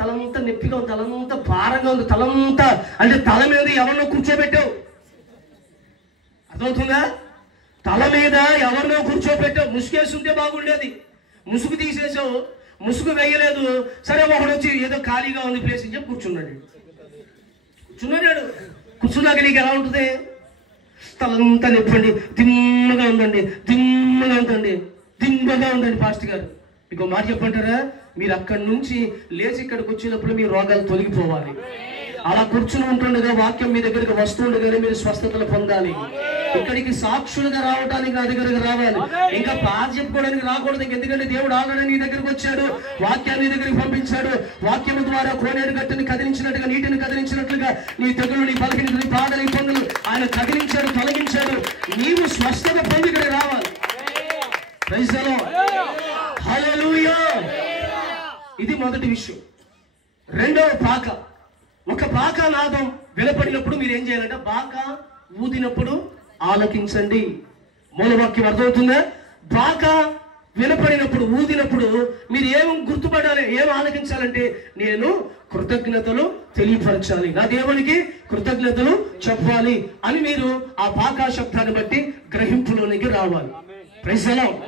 తలంతా నొప్పిగా ఉంది, తలంతా భారంగా ఉంది, తలంతా అంటే తల మీద ఎవరినో కూర్చోబెట్టావు. అర్థమవుతుందా? తల మీద ఎవరినో కూర్చోబెట్టావు. ముసుగేసి ఉంటే బాగుండేది, ముసుగు తీసేసావు, ముసుగు వేయలేదు. సరే, ఒకడు వచ్చి ఏదో ఖాళీగా ఉంది ప్లేస్ అని చెప్పి కూర్చున్నాడు. కూర్చున్నాక నీకు ఎలా ఉంటుంది? తలంతా నొప్పండి, దిమ్మగా ఉందండి, దిమ్మగా ఉందండి. పాస్టర్ గారు మీకు మాట చెప్పంటారా? మీరు అక్కడి నుంచి లేచి ఇక్కడికి వచ్చేటప్పుడు మీ రోగాలు తొలగిపోవాలి. అలా కూర్చుని ఉంటుండగా వాక్యం మీ దగ్గరికి వస్తుండగానే మీరు స్వస్థతలు పొందాలి. ఇక్కడికి సాక్షులుగా రావడానికి నా దగ్గరకు రావాలి. ఇంకా బాధ చెప్పుకోవడానికి రాకూడదు. ఎందుకంటే దేవుడు ఆల్రెడీ నీ దగ్గరకు వచ్చాడు, వాక్యాన్ని నీ దగ్గరికి పంపించాడు. వాక్యం ద్వారా కోనేరు గట్టుని కదిలించినట్టుగా, నీటిని కదిలించినట్లుగా నీ తెగులు, నీ బలహీనత, నీ బాధలు, నీ పనులు ఆయన కదిలించాడు, తొలగించాడు. నీవు స్వస్థత పొంది ఇక్కడికి రావాలి. Praise the Lord. హల్లెలూయా. ఇది మొదటి విషయం. రెండవ పాక, ఒక పాక నాదం వినపడినప్పుడు మీరు ఏం చేయాలంటే, బాక ఊదినప్పుడు ఆలకించండి. మూలవాక్యం అర్థమవుతుందా? బాక వినపడినప్పుడు, ఊదినప్పుడు మీరు ఏం గుర్తుపడాలి, ఏం ఆలకించాలంటే, నేను కృతజ్ఞతలు తెలియపరచాలి, నా దేవునికి కృతజ్ఞతలు చెప్పాలి అని మీరు ఆ బాకా శబ్దాన్ని బట్టి గ్రహింపులోనికి రావాలి. Praise the lord.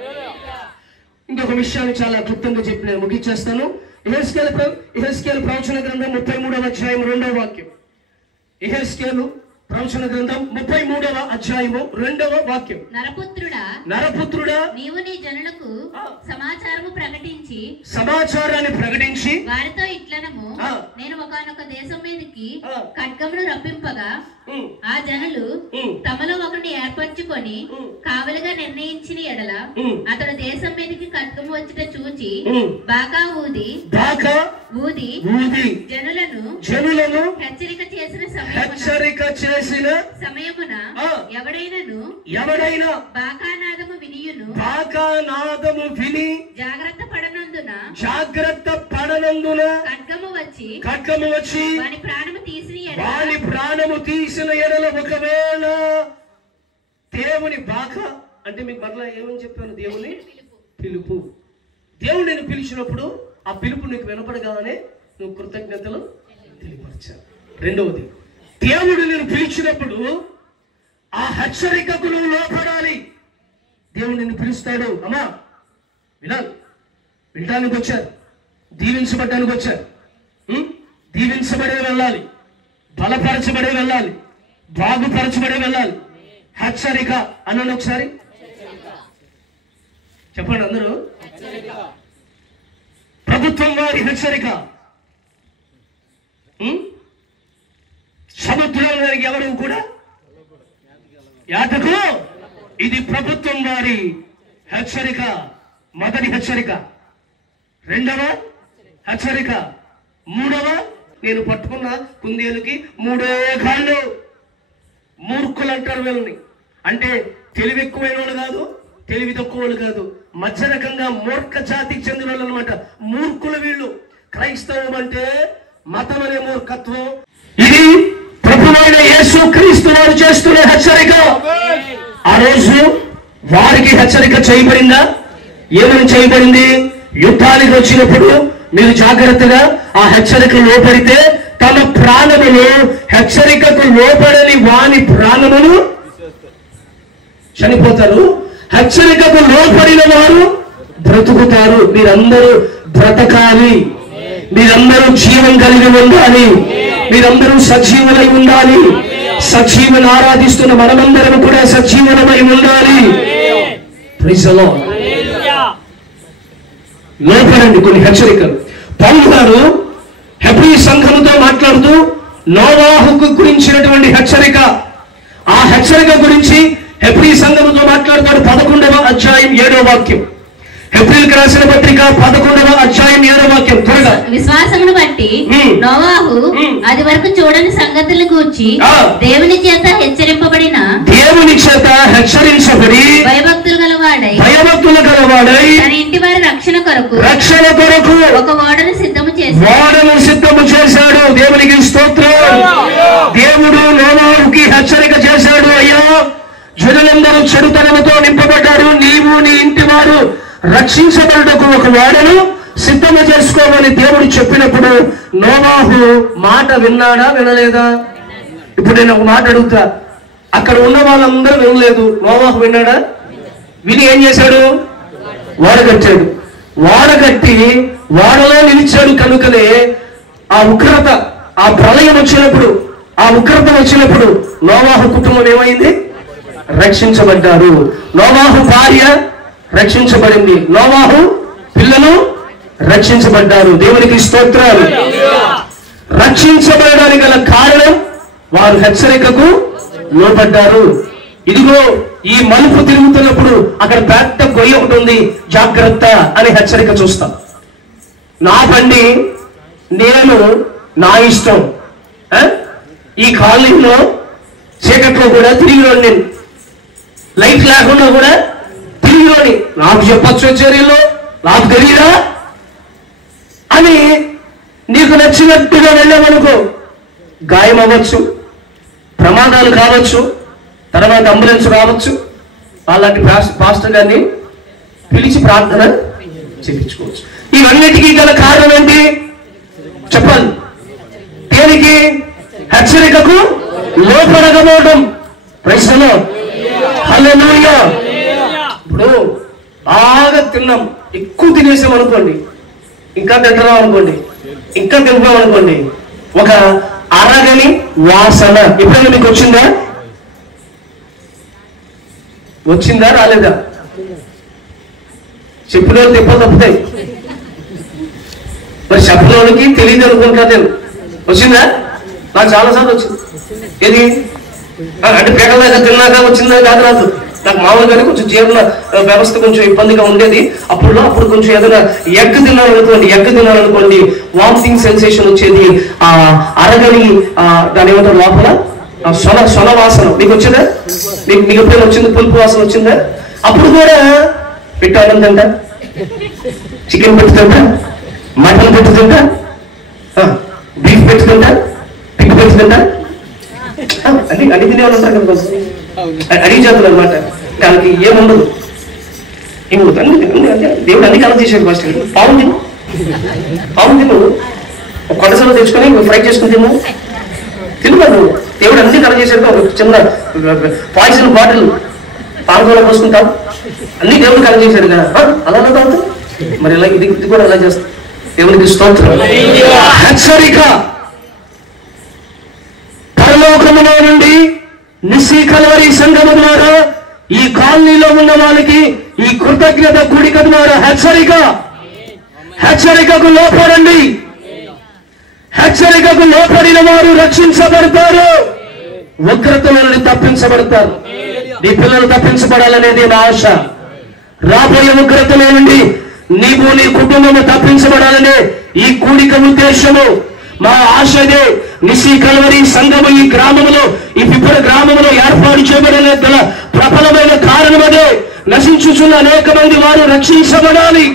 ఇంకొక విషయాన్ని చాలా క్లుప్తంగా చెప్పి నేను ముగించేస్తాను. యెహెజ్కేలు ప్రవచన గ్రంథం 33వ అధ్యాయం 2వ వాక్యం. యెహెజ్కేలు ప్రవచన గ్రంథం 33వ అధ్యాయము 2వ వాక్యం. నరపుత్రుడా, నీవు నీ జనులకు సమాచారాన్ని ప్రకటించి వారితో ఇట్లనము, నేను ఒకానొక దేశం మీదకి ఖడ్గమును రప్పింపగా ఆ జనులు తమలో ఒకరిని ఏర్పరచుకొని కావలిగా నిర్ణయించిన ఎడల అతడు దేశం మీదకి ఖడ్గము వచ్చుట చూచి బాకా ఊది జనులను హెచ్చరిక చేసిన సమయమున ఎవడైనా బాకానాదము విని జాగ్రత్త పడనందున ఖడ్గము వచ్చి వాని ప్రాణము తీసిన ఎడల ఒకవేళ దేవుని బాక అంటే మీకు మరలా ఏమని చెప్పాను? దేవుని పిలుపు. దేవుడు నేను పిలిచినప్పుడు ఆ పిలుపు నీకు వినపడగానే నువ్వు కృతజ్ఞతలు తెలియపరచాలి. రెండవది, దేవుడు నేను పిలిచినప్పుడు ఆ హెచ్చరికకు నువ్వు లోపడాలి. దేవుడు నిన్ను పిలుస్తాడు, అమ్మా వినడానికి వచ్చారు, దీవించబడ్డానికి వచ్చారు, దీవించబడే వెళ్ళాలి, బలపరచబడే వెళ్ళాలి, బాగుపరచబడే వెళ్ళాలి. హెచ్చరిక అన్నాను ఒకసారి చెప్పండి అందరూ. ప్రభుత్వం వారి హెచ్చరిక. సముద్రం వారికి ఎవరు కూడా యాతకు. ఇది ప్రభుత్వం వారి హెచ్చరిక, మొదటి హెచ్చరిక. రెండవ హెచ్చరిక. మూడవ, నేను పట్టుకున్న కుందేలుకి 3 కాళ్ళు. మూర్ఖులు అంటారు వీళ్ళని. అంటే తెలివి ఎక్కువైన వాళ్ళు కాదు, తెలివి తక్కువ వాళ్ళు కాదు, మధ్య రకంగా మూర్ఖ జాతికి చెందిన వాళ్ళు అనమాట. మూర్ఖులు వీళ్ళు. క్రైస్తవం అంటే మతం అనే మూర్ఖత్వం. ఇది ప్రభువైన యేసు క్రీస్తు వారు చేస్తున్న హెచ్చరిక. ఆ రోజు వారికి హెచ్చరిక చేయబడిందా? ఏమని చేయబడింది? యుద్ధానికి వచ్చినప్పుడు మీరు జాగ్రత్తగా ఆ హెచ్చరిక లోపడితే తమ ప్రాణములు, హెచ్చరికకు లోపడని వాని ప్రాణములు చనిపోతారు. హెచ్చరికకు లోపడిన వారు బ్రతుకుతారు. మీరందరూ బ్రతకాలి, మీరందరూ జీవం కలిగి ఉండాలి, మీరందరూ సజీవులై ఉండాలి. సజీవుని ఆరాధిస్తున్న మనమందరం కూడా సజీవులమై ఉండాలి. Praise the lord. లోపడండి కొన్ని హెచ్చరికలు. పౌలు గారు హెబ్రీ సంఘముతో మాట్లాడుతూ నోవాహుకు గురించినటువంటి హెచ్చరిక, ఆ హెచ్చరిక గురించి హెబ్రీ సంఘముతో మాట్లాడుతాడు. 11వ అధ్యాయం 7వ వాక్యం. హెబ్రీలకు రాసిన పత్రిక 11వ అధ్యాయం 7వ వాక్యం. త్వరగా. విశ్వాసమును బట్టి నోవాహు అది వరకు చూడని సంగతులను గూర్చి దేవుని చేత హెచ్చరించబడి భయభక్తులు గలవాడై తన ఇంటి వారి రక్షణ కొరకు ఒక ఓడను సిద్ధము చేశాడు. దేవునికి స్తోత్రం. దేవుడు నోవాహుకి హెచ్చరిక చేశాడు. అయ్యా, జనులందరూ చెడుతనముతో నింపబడ్డారు, నీవు నీ ఇంటి వారు రక్షించబడుటకు ఒక ఓడను సిద్ధము చేసుకోమని దేవుడు చెప్పినప్పుడు నోవాహు మాట విన్నాడా, వినలేదా? ఇప్పుడు నేను ఒక మాట అడుగుతా. అక్కడ ఉన్న వాళ్ళందరూ వినలేదు, నోవాహు విన్నాడా? విని ఏం చేశాడు? ఓడ కట్టాడు. ఓడ కట్టి ఓడలో నిలిచాడు. కనుకనే ఆ ఉగ్రత, ఆ ప్రళయం వచ్చినప్పుడు, ఆ ఉగ్రత వచ్చినప్పుడు నోవాహు కుటుంబం ఏమైంది? రక్షించబడ్డారు. నోవాహు భార్య రక్షించబడింది, నోవాహు పిల్లలు రక్షించబడ్డారు. దేవునికి స్తోత్రాలు. రక్షించబడడానికి గల కారణం వారు హెచ్చరికకు లోబడ్డారు. ఇదిగో ఈ మలుపు తిరుగుతున్నప్పుడు అక్కడ పెద్ద గొయ్య ఒకటి ఉంది, జాగ్రత్త అని హెచ్చరిక చూస్తాం. నా బండి, నేను, నా ఇష్టం. ఈ కాలనీలో చీకట్లో కూడా తిరిగిలోని, నేను లైట్ లేకుండా కూడా తిరిగిలోని, నాకు చెప్పచ్చు చర్యలో, నాకు తెలియదా అని నీకు నచ్చినట్టుగా వెళ్ళామనుకో, గాయం అవ్వచ్చు, ప్రమాదాలు కావచ్చు, తర్వాత అంబులెన్స్ రావచ్చు. అలాంటి పాస్టర్ గారిని పిలిచి ప్రార్థన చేయించుకోవచ్చు. ఇవన్నిటికీ గల కారణం ఏంటి చెప్పాలి? దేనికి? హెచ్చరికకు లోపడకపోవడం. Praise the Lord. హల్లెలూయా. ఇప్పుడు బాగా తిన్నాం, ఎక్కువ తినేసాం అనుకోండి, ఇంకా తింటున్నాం అనుకోండి, ఇంకా తింటాం అనుకోండి, ఒక అరగని వాసన ఎప్పుడైనా మీకు వచ్చిందా? వచ్చిందా, రాలేదా? చెప్పిన వాళ్ళు దెబ్బలు తప్పుతాయి, మరి చెప్పినోడికి తెలియదు అనుకుంటా. నేను వచ్చిందా? నాకు చాలాసార్లు వచ్చింది. ఏది అంటే పేకలాగా తిన్నాక వచ్చిందా? కాదు, రాదు. నాకు మామూలుగానే కొంచెం జీవన వ్యవస్థ కొంచెం ఇబ్బందిగా ఉండేది. అప్పుడు కొంచెం ఏదైనా ఎగ్ తినాలనుకోండి వామిటింగ్ సెన్సేషన్ వచ్చేది. ఆ అరగని దాని ఏమంటారు లోపల సొన వాసన. మీకు వచ్చేదా? మీకు ఎప్పుడైనా వచ్చింది? పులుపు వాసన వచ్చిందా? అప్పుడు కూడా పెట్టాలంట, చికెన్ పెట్టుతుంటా, మటన్ పెట్టుతుంటా, బీఫ్ పెట్టుతుంటా, పిగ్ పెట్టుతుంటా, అన్ని తినేవాళ్ళు ఉంటారు కదా, అడిగి చేతులు అనమాట. దానికి ఏముండదు, దేవుడు అన్ని కలర్ చేశాడు. ఫస్ట్ పావు తిను, ఒక కొడసలో తెచ్చుకొని ఫ్రై చేసుకుని తిను. దేవుడు అన్ని కలర్ చేశాడు. ఒక చిన్న పాయిజన్ బాటిల్ పాలకోలో పోసుకుంటాం, అన్ని దేవుడు కలర్ చేశాడు కదా, అలా తాగుతాం. మరి ఇలా ఇది కూడా ఎలా చేస్తాం? దేవునికి స్తోత్రం. హెచ్చరిక పరలోకములో నుండి నిస్సీ కల్వరి సంఘము ద్వారా ఈ కాలనీలో ఉన్న వాళ్ళకి ఈ కృతజ్ఞత కూడిక ద్వారా హెచ్చరికకు లోపడండి. హెచ్చరికకు లోపడిన వారు రక్షించబడతారు, ఉగ్రతల నుండి తప్పించబడతారు. నీ పిల్లలు తప్పించబడాలనేది నా ఆశ. రాబోయే ఉగ్రతల నుండి నీవు, నీ కుటుంబము తప్పించబడాలనే ఈ కూడిక ఉద్దేశము, మా ఆశదే. నిస్సీ కల్వరి సంఘము ఈ గ్రామములో, ఈ పిప్పల గ్రామములో ఏర్పాటు చేయబడిన గల ప్రబలమైన కారణం అదే. నశించుచున్న అనేక మంది వారు రక్షించబడాలి,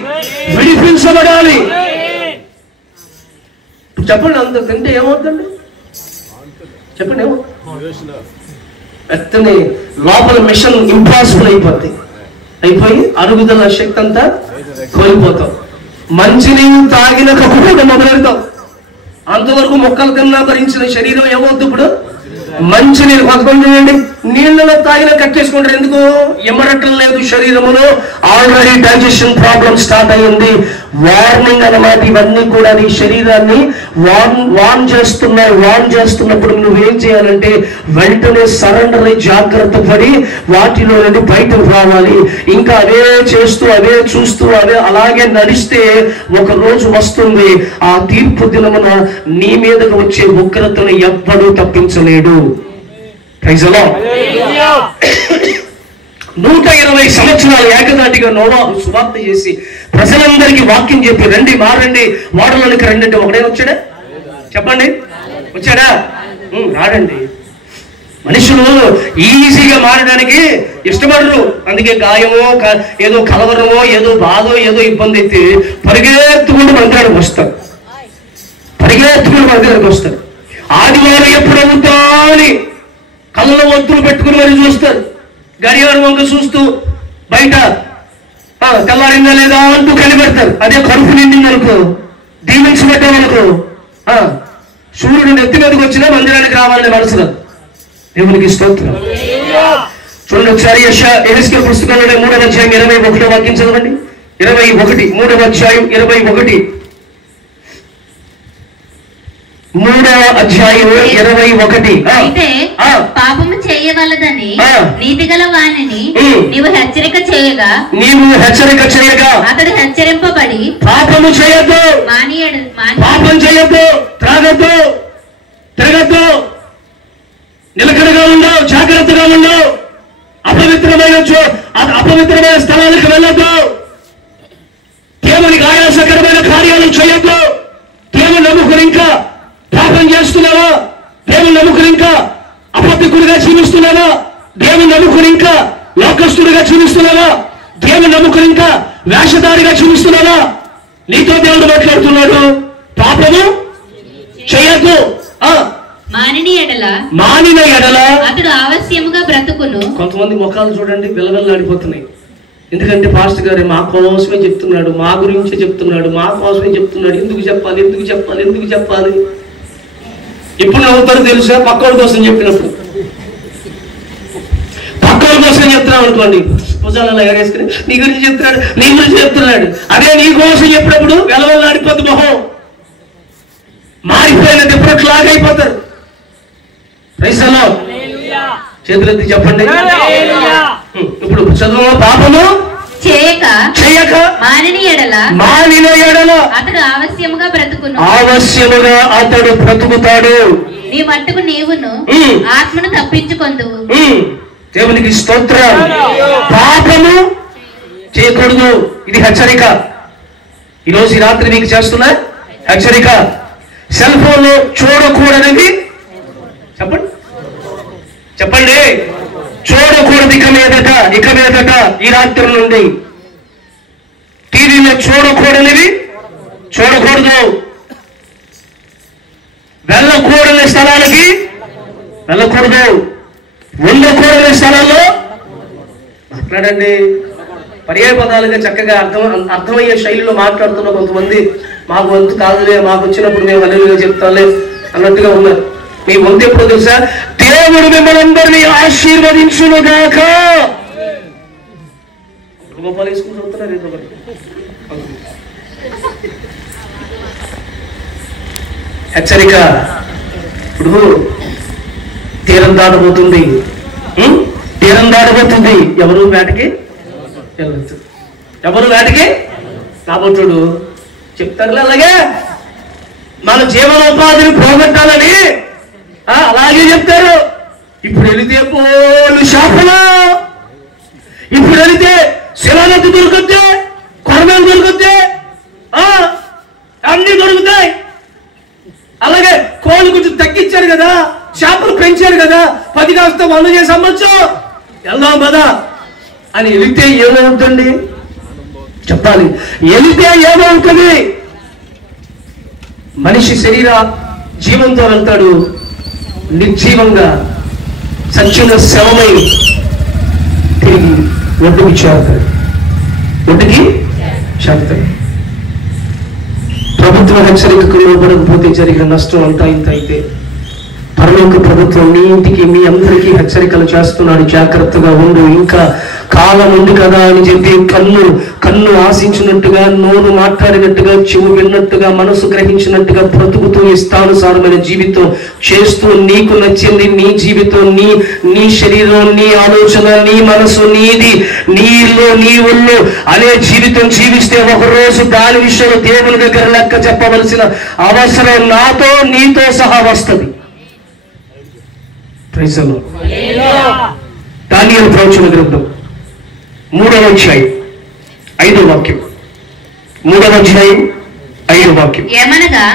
విడిపించబడాలి. చెప్పండి, అంత తింటే ఏమవుతుందండి? చెప్పండి ఎత్తని లోపల మిషన్ ఇంపాసిబుల్ అయిపోయి అరుగుదల శక్తి అంతా కోల్పోతాం. మంచినీళ్ళు తాగిన కక్కుగా మొదలెడతాం. అంతవరకు మొక్కలు తిన్నా భరించిన శరీరం ఏమవుతుంది? ఇప్పుడు మంచినీళ్ళు కొంతమంది చూడండి, నీళ్ళలో తాగిన కక్కేసుకుంటారు. ఎందుకు? ఎమరటం లేదు శరీరములో, ఆల్రెడీ డైజెషన్ ప్రాబ్లం స్టార్ట్ అయ్యింది. వార్నింగ్ అన్నమాట. ఇవన్నీ కూడా నీ శరీరాన్ని వార్న్ చేస్తున్నప్పుడు నువ్వేం చేయాలంటే వెంటనే సరెండర్ అయి జాగ్రత్త పడి వాటిలో నుండి బయటకు రావాలి. ఇంకా అవే చేస్తూ అవే చూస్తూ అవే అలాగే నడిస్తే ఒక రోజు వస్తుంది, ఆ తీర్పు దినమున నీ మీదకు వచ్చే ఉగ్రతను ఎవ్వడూ తప్పించలేడు. 120 సంవత్సరాలు ఏకదాటిగా నోవాహు సువార్త చేసి ప్రజలందరికీ వాక్యం చెప్పి రండి మారండి వాడలోనికి రండి అంటే ఒకడే వచ్చాడా? చెప్పండి, వచ్చాడా? రాడండి. మనుషులు ఈజీగా మారడానికి ఇష్టపడరు. అందుకే గాయమో ఏదో కలవరమో ఏదో బాధో ఏదో ఇబ్బంది అయితే పరిగెత్తుకుంటూ మందిరానికి వస్తారు. ఆదివారం ఎప్పుడు అవుతా అని కళ్ళలో ఒత్తులు పెట్టుకుని మరి చూస్తారు. గడియారం వంక చూస్తూ బయట తెల్లారిందా లేదా అంటూ కనిపెడతారు. అదే కడుపు నిండింది అనుకో, దీవించి పెట్టామనుకో, సూర్యుడు నెత్తి మీదకి వచ్చినా మందిరానికి రావాలని మనసులో. దేవునికి స్తోత్రం. చూడండి ఒకసారి యెహెజ్కేలు పుస్తకంలో 3వ అధ్యాయం 21వ వాక్యం చదవండి. 3వ అధ్యాయం 21. 3వ అధ్యాయం 21. అయితే పాపము చేయవలదని నీతిగల వానిని నీవు హెచ్చరిక చేయగా అతడు హెచ్చరింపబడి పాపము చేయొద్దు, పాపం చేయొద్దు, త్రాగొద్దు, తిరగద్దు, నిలకడగా ఉండవు, జాగ్రత్తగా ఉండవు, అపవిత్రమైన స్థలాలకు వెళ్ళొద్దు, దేవునికి ఆయాసకరమైన కార్యాలు చేయొద్దు. దేవుని నమ్ముకుని ఇంకా పాపం చేస్తున్నావా? దేవుని నమ్ముకుని ఇంకా అబద్ధికుడిగా జీవిస్తున్నావా? దేవుని నమ్ముకుని ఇంకా లోకస్తుడిగా జీవిస్తున్నావా? దేవుని నమ్ముకుని ఇంకా వేషధారిగా జీవిస్తున్నావా? నీతో దేవుడు మాట్లాడుతున్నాడు, పాపము చేయొద్దు. మానిన ఎడల అతడు ఆవశ్యముగా బ్రతుకును. కొంతమంది ముఖాలు చూడండి విలవిల్లాడిపోతున్నాయి. ఎందుకంటే పాస్టర్ గారు మా కోసమే చెప్తున్నాడు, మా గురించే చెప్తున్నాడు, మా కోసమే చెప్తున్నాడు, ఎందుకు చెప్పాలి. ఎప్పుడు నవ్వుతారో తెలుసా? పక్కోడి కోసం చెప్పినప్పుడు. పక్కోడి కోసం చెప్తున్నాం అనుకోండి, భుజాలు అలా ఎగరేసుకుని నీ గురించి చెప్తున్నాడు. అదే నీ కోసం చెప్పినప్పుడు వెలవెల్లాడిపోద్ది మొహం, మారిపోయిన డిఫరెంట్ అయిపోతారు. చేతులెత్తి చెప్పండి. ఇప్పుడు చదువు. పాపము చేయక మానిన ఎడల అతడు ఆవశ్యముగా అతడు బ్రతుకుతాడు. నీ మట్టుకు నీవును ఆత్మను తప్పించుకొందువు. దేవునికి స్తోత్రం. పాపము చేయకూడదు, ఇది హెచ్చరిక. ఈరోజు ఈ రాత్రి మీకు చేస్తున్నా హెచ్చరిక. సెల్ ఫోన్ చూడకూడనిది చెప్పండి, చూడకూడదు ఇక మీదట ఈ రాత్రి నుండి. టీవీలో చూడకూడనివి చూడకూడదు, వెళ్ళకూడని స్థలాలకి వెళ్ళకూడదు, ఉండకూడని స్థలాల్లో మాట్లాడండి. పర్యాయ పదాలుగా చక్కగా అర్థమయ్యే శైలిలో మాట్లాడుతున్న కొంతమంది మాకు వంతు కాదులే, మాకు వచ్చినప్పుడు మేము హల్లెలూయా చెప్తాలే అన్నట్టుగా ఉన్నారు. మీ వంతు ఎప్పుడు తెలుసా? దేవుడు మిమ్మల్ని అందరినీ ఆశీర్వదించునుగాక. గోపాలు వేసుకుని చదువుతున్నారు. హెచ్చరిక. ఇప్పుడు తీరం దాటబోతుంది. ఎవరు వేటకి వెళ్ళొచ్చు, ఎవరు వేటకి కాబోతుడు చెప్తారు. అలాగే మన జీవనోపాధిని పోగొట్టాలని అలాగే చెప్తారు. ఇప్పుడు వెళితే పోలు షాపులు, ఇప్పుడు వెళితే శిలానతి దొరుకుద్ది, కొరమేలు దొరుకుద్ది, అన్ని దొరుకుతాయి. అలాగే కోళ్ళు కొంచెం తగ్గించారు కదా, చేపలు పెంచారు కదా, 10 కాస్త 100 చేసి అమ్మొచ్చు, వెళ్దాం కదా అని వెళితే ఏమవుతుంది చెప్పాలి. వెళితే ఏమవుతుంది? మనిషి శరీర జీవంతో వెళ్తాడు, నిర్జీవంగా సచ్చిన శవమై తిరిగి ఒడ్డుకి చేరుతాడు. ఒడ్డుకి చేరుతాడు. ప్రభుత్వ హెచ్చరికకు లోబడకపోతే జరిగిన నష్టం అంతా ఇంత అయితే, పరలోక ప్రభుత్వం మీ ఇంటికి మీ అందరికీ హెచ్చరికలు చేస్తున్నాడు. జాగ్రత్తగా ఉండు, ఇంకా కాలం ఉంది కదా అని చెప్పి కన్ను ఆశించినట్టుగా, నోరు మాట్లాడినట్టుగా, చెవు విన్నట్టుగా, మనసు గ్రహించినట్టుగా బ్రతుకుతూ ఇష్టానుసారమైన జీవితం చేస్తూ నీకు నచ్చింది నీ జీవితం, నీ శరీరం, నీ ఆలోచన, నీ మనసు, నీది, నీ ఇల్లు, నీ ఒళ్ళు అనే జీవితం జీవిస్తే ఒకరోజు దాని విషయంలో దేవుని దగ్గర లెక్క చెప్పవలసిన అవసరం నాతో నీతో సహా వస్తుంది. దానియేలు ప్రవచన గ్రంథం 3వ అధ్యాయం 5వ వాక్యం. 3వ అధ్యాయం 5వ వాక్యం. ఏమనగా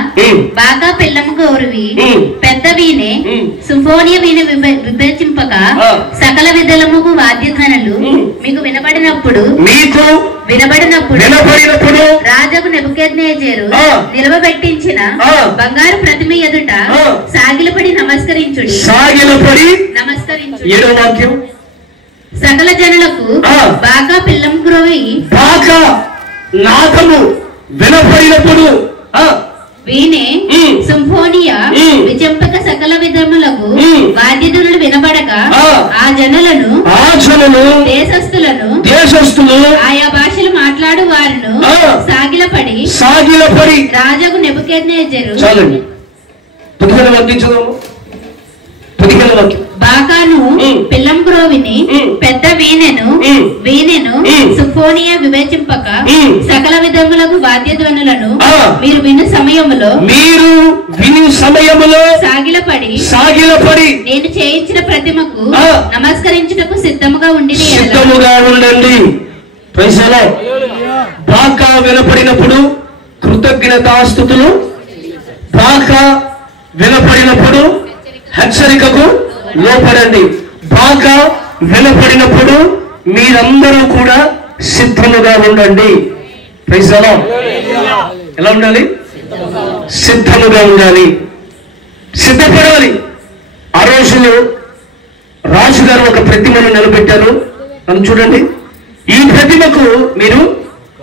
బాగా పిల్లము గౌరవి పెద్ద వీణె సింఫోనియ వీణె విభజింపక సకల విధలముకు వాద్యధ్వనులు మీకు వినబడినప్పుడు రాజుకు నెబుకద్నెజరు నిలవబెట్టించిన బంగారు ప్రతిమ ఎదుట సాగిలపడి నమస్కరించుడి. 7వ వాక్యం. సకల జనులకు బాగా పిల్లం గ్రోవి బాగా నాదము వినపడినప్పుడు వీణే సింఫోనియా విచంపక సకల విధములకు వాద్యధనులు వినబడక ఆ జనులను దేశస్థులు ఆయా భాషలు మాట్లాడు వారును సాగిలపడి రాజుకు నెబుకద్నెజరు బాకాను పిల్లం గ్రోవిని పెద్ద వీణెను సింఫోనియా వివేచింపక సకల విధములకు వాద్యధ్వనులను మీరు విను సమయములో సాగిలపడి నేను చేయించిన ప్రతిమకు నమస్కరించుటకు సిద్ధముగా ఉండండి. బాకా వినపడినప్పుడు కృతజ్ఞతాస్తుతులు, బాకా వినపడినప్పుడు హెచ్చరికకు లోపడండి. బాగా వినపడినప్పుడు మీరందరూ కూడా సిద్ధముగా ఉండండి. Praise the lord. ఎలా ఉండాలి? సిద్ధముగా ఉండాలి, సిద్ధపడాలి. ఆ రోజులో రాజుగారు ఒక ప్రతిమను నిలబెట్టారు. నన్ను చూడండి, ఈ ప్రతిమకు మీరు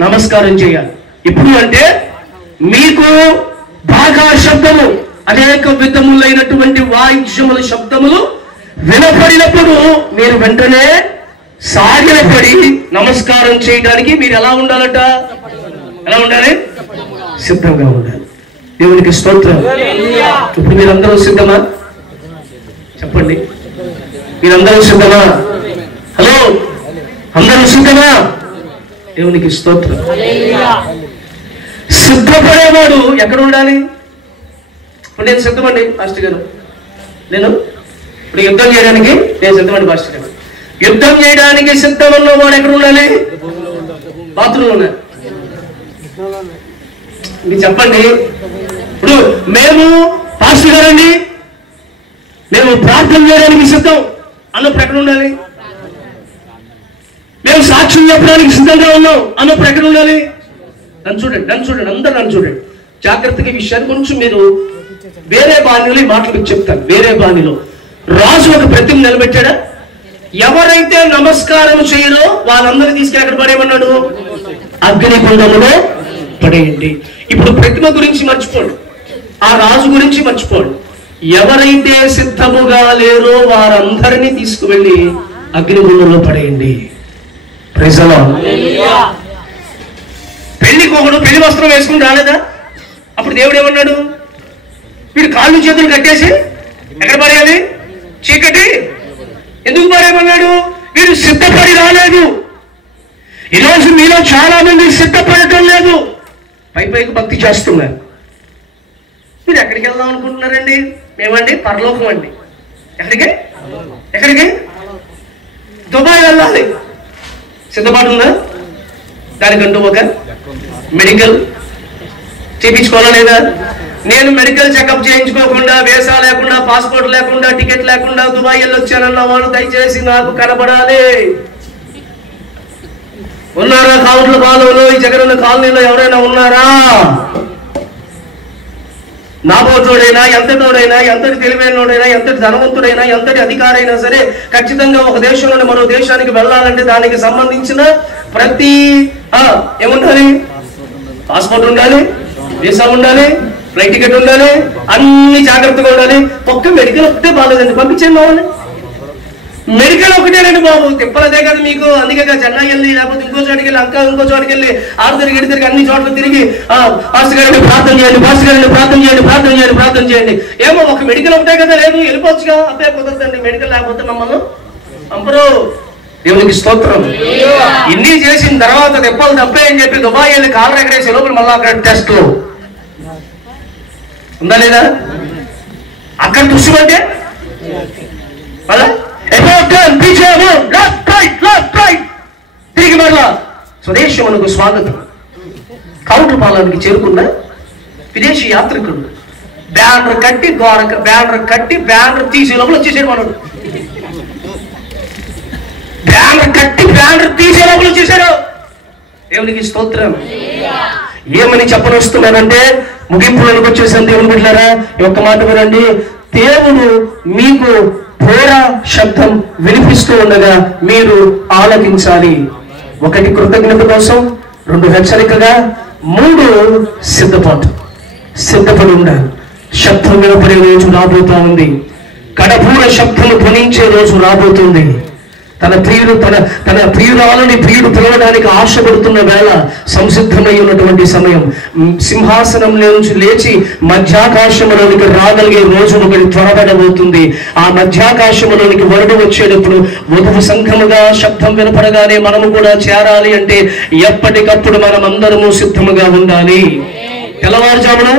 నమస్కారం చేయాలి. ఇప్పుడు అంటే మీకు బాగా శబ్దము, అనేక విధములైనటువంటి వాయిద్యముల శబ్దములు వినపడినప్పుడు మీరు వెంటనే సాగిలపడి నమస్కారం చేయడానికి మీరు ఎలా ఉండాలట? ఎలా ఉండాలి? సిద్ధంగా ఉండాలి. దేవునికి స్తోత్రం. ఇప్పుడు మీరందరూ సిద్ధమా? చెప్పండి, మీరందరూ సిద్ధమా? హలో, అందరూ సిద్ధమా? దేవునికి స్తోత్రం. సిద్ధపడేవాడు ఎక్కడ ఉండాలి? నేను సిద్ధమండి పాస్టర్ గారు, నేను ఇప్పుడు యుద్ధం చేయడానికి నేను సిద్ధమండి పాస్టర్ గారు. యుద్ధం చేయడానికి సిద్ధం ఉన్నవాడు ఎక్కడ ఉండాలి? బాత్రూమ్ ఉన్నా. మీరు చెప్పండి, ఇప్పుడు మేము పాస్టర్ గారండి మేము ప్రార్థన చేయడానికి సిద్ధం అన్నప్పుడు ఎక్కడ ఉండాలి? మేము సాక్ష్యం చెప్పడానికి సిద్ధంగా ఉన్నాం అన్నప్పుడు ఎక్కడ ఉండాలి? నన్ను చూడండి, అందరూ నన్ను చూడండి జాగ్రత్తగా. ఈ విషయాన్ని కొంచెం మీరు వేరే బాణిలో ఈ మాటలు మీకు చెప్తాను. వేరే బాణిలో రాజు ఒక ప్రతిమ నిలబెట్టాడా? ఎవరైతే నమస్కారం చేయరో వాళ్ళందరూ తీసుకెళ్ళి ఎక్కడ పడేయమన్నాడు? అగ్నిగుండంలో పడేయండి. ఇప్పుడు ప్రతిమ గురించి మర్చిపోండి, ఆ రాజు గురించి మర్చిపోండి. ఎవరైతే సిద్ధముగా లేరో వారందరినీ తీసుకువెళ్ళి అగ్నిగుండంలో పడేయండి. Praise the lord. పెళ్లికి ఒకడు పెళ్లి వస్త్రం వేసుకుని రాలేదా? అప్పుడు దేవుడు ఏమన్నాడు? వీడు కాళ్ళు చేతులు కట్టేసి ఎక్కడ పడేయాలి? చీకటి. ఎందుకు పడేయమన్నాడు? వీడు సిద్ధపడి రాలేదు. ఈరోజు మీలో చాలా మంది సిద్ధపడటం లేదు, పైకి భక్తి చేస్తున్నారు. మీరు ఎక్కడికి వెళ్దాం అనుకుంటున్నారండి? మేమండి పరలోకం అండి. ఎక్కడికి? దుబాయ్ వెళ్ళాలి. సిద్ధపడుందా? దానికంటూ ఒక మెడికల్ చేయించుకోవాలా లేదా? నేను మెడికల్ చెకప్ చేయించుకోకుండా, వీసా లేకుండా, పాస్పోర్ట్ లేకుండా, టికెట్ లేకుండా దుబాయ్ వెళ్ళొచ్చానన్న వాళ్ళు దయచేసి నాకు కనబడాలి. ఉన్నారా? కావుట్ల కాలంలో ఈ జగనన్న కాలనీలో ఎవరైనా ఉన్నారా? నాబోతుడైనా, ఎంతటోడైనా, ఎంతటి తెలివైనోడైనా, ఎంతటి ధనవంతుడైనా, ఎంతటి అధికారైనా సరే ఖచ్చితంగా ఒక దేశం నుండి మరో దేశానికి వెళ్ళాలంటే దానికి సంబంధించిన ప్రతి ఏముండాలి? పాస్పోర్ట్ ఉండాలి, వీసా ఉండాలి, ఫ్లైట్ టికెట్ ఉండాలి, అన్ని జాగ్రత్తగా ఉండాలి. ఒక్క మెడికల్ ఒకటే బాగాలేదండి, పంపించేయండి బాగుంది. మెడికల్ ఒకటేనండి బాబు, తిప్పలదే కదా మీకు. అందుకే చెన్నై వెళ్ళి లేకపోతే ఇంకో చోటికి వెళ్ళి ఇంకో చోటికి వెళ్ళి ఆరు తిరిగి అన్ని చోట్ల తిరిగి పాస్టర్ గారిని ప్రార్థన చేయండి, పాస్టర్ గారిని ప్రార్థన చేయండి, ప్రార్థన చేయండి, ప్రార్థన చేయండి. ఏమో ఒక మెడికల్ ఒకటే కదా, లేదు వెళ్ళిపోవచ్చుగా. అబ్బే కుదరదండి, మెడికల్ లేకపోతే మమ్మల్ని పంపరు. దేవునికి స్తోత్రం. ఇన్ని చేసిన తర్వాత తిప్పలు తప్పే అని చెప్పి దుబాయ్ వెళ్ళి కాళ్ళు ఎగరేసే లోపల మళ్ళీ అక్కడ టెస్ట్లు ఉందా లేదా? అక్కడ చూసుకుంటే మళ్ళా తిరిగి మళ్ళా స్వదేశమునకు స్వాగతం. కౌంటర్ పాలనకి చేరుకున్న విదేశీ యాత్రికుడు బ్యానర్ కట్టి బ్యానర్ తీసే లోపల వచ్చేసాడు. మనడు బ్యానర్ తీసే లోపల వచ్చేసాడు. దేవునికి స్తోత్రం. ఏమని చెప్పనొస్తున్నానంటే ముగింపులోకి వచ్చేసాను. దేవుని బిడ్డలారా, ఈ ఒక్క మాట వినండి. దేవుడు మీకు ఘోర శబ్దం వినిపిస్తూ ఉండగా మీరు ఆలకించాలి. 1 కృతజ్ఞత కోసం, 2 హెచ్చరికగా, 3 సిద్ధపడి ఉండాలి. శబ్దం వినపడే రోజు రాబోతా ఉంది. కడపూర శబ్దం ధ్వనించే రోజు రాబోతుంది. తన ప్రియురాలని ప్రియుడు పిలవడానికి ఆశపడుతున్న వేళ, సంసిద్ధమై ఉన్నటువంటి సమయం, సింహాసనంలో నుంచి లేచి మధ్యాకాశంలోనికి రాగలిగే రోజు ఒకటి త్వరపడబోతుంది. ఆ మధ్యాకాశంలోనికి వరుడు వచ్చేటప్పుడు వధువు సంఘముగా శబ్దం వినపడగానే మనము కూడా చేరాలి అంటే ఎప్పటికప్పుడు మనం అందరము సిద్ధముగా ఉండాలి. తెల్లవారుజామున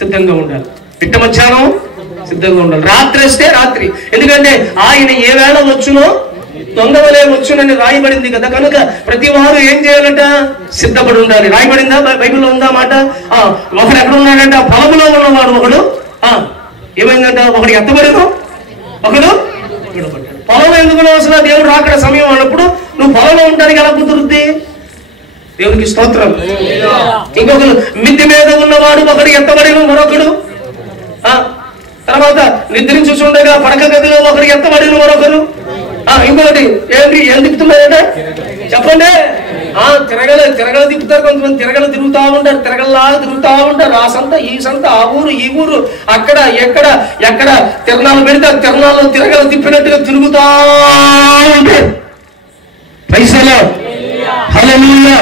సిద్ధంగా ఉండాలి, పిట్ట మధ్యాహ్నం సిద్ధంగా ఉండాలి, రాత్రి వస్తే రాత్రి. ఎందుకంటే ఆయన ఏ వేళ వచ్చునో తొందరలే వచ్చునని రాయబడింది కదా. కనుక ప్రతి వారు ఏం చేయాలంట? సిద్ధపడి ఉండాలి. రాయబడిందా? బైబిల్లో ఉందా మాట? ఒకడు ఎక్కడ ఉన్నాడంట? పొలంలో ఉన్నవాడు ఒకడు ఏమైందంట? ఒకడు ఎత్తబడిను, ఒకడు పొలంలో ఎందుకు అసలు దేవుడు రాకడ సమయం అన్నప్పుడు నువ్వు పొలంలో ఉండడానికి ఎలా కుదురుద్ది? దేవునికి స్తోత్రం. ఇంకొకరు మిద్దె మీద ఉన్నవాడు ఒకడు ఎత్తబడిను, మరొకడు తర్వాత నిద్రించుండగా పడక గదిలో ఒకడు ఎత్తబడిను, మరొకరు ఇంకొకటి ఏంటి? ఏం తిప్పుతున్నారంటే చెప్పండి. తిరగల తిప్పుతారు కొంతమంది. తిరగలు తిరుగుతా ఉంటారు, తిరగల్లాగా తిరుగుతా ఉంటారు. ఆ సంత ఈ సంత, ఆ ఊరు ఈ ఊరు, అక్కడ ఎక్కడ తిరణాలు పెడితే తిరణాల్లో తిరగలు తిప్పినట్టుగా తిరుగుతా ఉంటారు. పైసలు హల్లెలూయా.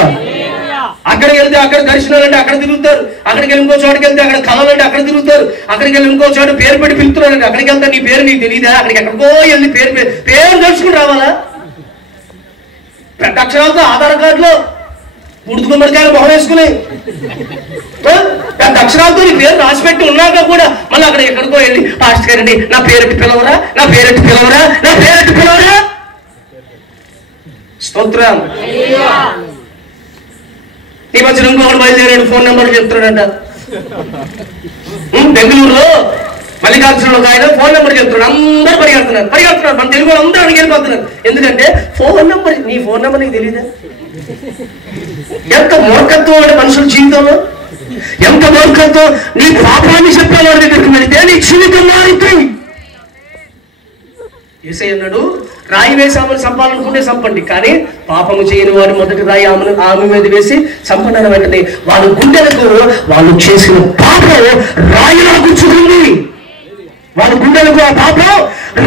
అక్కడికి వెళ్తే అక్కడ దర్శనాలంటే అక్కడ తిరుగుతారు. అక్కడికి వెళ్ళి ఇంకో చోటుకి వెళ్తే అక్కడ కళలంటే అక్కడ తిరుగుతారు. అక్కడికి వెళ్ళి ఇంకో చోట పేరు పెట్టి పిలుస్తున్నారంటే అక్కడికి వెళ్తే నీ పేరు నీకు తెలియదా? అక్కడికి ఎక్కడికో వెళ్ళి పేరు తెలుసుకుని రావాలా? పెద్ద అక్షరాలతో ఆధార్ కార్డులో ఉడుకుమడికాయలు మొహం వేసుకుని పెద్ద అక్షరాలతో నీ పేరు రాసిపెట్టి ఉన్నాక కూడా మళ్ళీ అక్కడ ఎక్కడికో వెళ్ళి పాస్టర్ గారండి నా పేరెట్టి పిలవరా, నా పేరెట్టి పిలవరా, నా పేరెట్టి పిలవరా. స్తోత్రం. ఈ మధ్యన ఇంకొకటి బయలుదేరాడు, ఫోన్ నెంబర్ చెప్తున్నాడంట. బెంగళూరులో మల్లికార్జునుడు ఆయన ఫోన్ నెంబర్ చెప్తున్నాడు. అందరూ పరిగెడుతున్నారు. మన తెలుగు వాళ్ళు అందరూ అడిగి వెళ్ళిపోతున్నారు. ఎందుకంటే ఫోన్ నెంబర్, నీ ఫోన్ నెంబర్ నీకు తెలియదా? ఎంత మూర్ఖత్వం అంటే మనుషుల జీవితంలో, ఎంత మూర్ఖత్వం. నీ పాపాన్ని చెప్పే వాడి దగ్గరికి వెళితే నీ జీవితం మారిపోయి. యేసయ్య అన్నాడు, రాయి వేసి ఆమెను చంపాలనుకుంటే చంపండి, కానీ పాపము చేయని వాడు మొదటి రాయి ఆమె మీద వేసి చంపడం వెంటనే వాళ్ళ గుండెలకు వాళ్ళు చేసిన పాపం రాయిలా గుచ్చుకుంది. వాళ్ళ గుండెలకు ఆ పాపం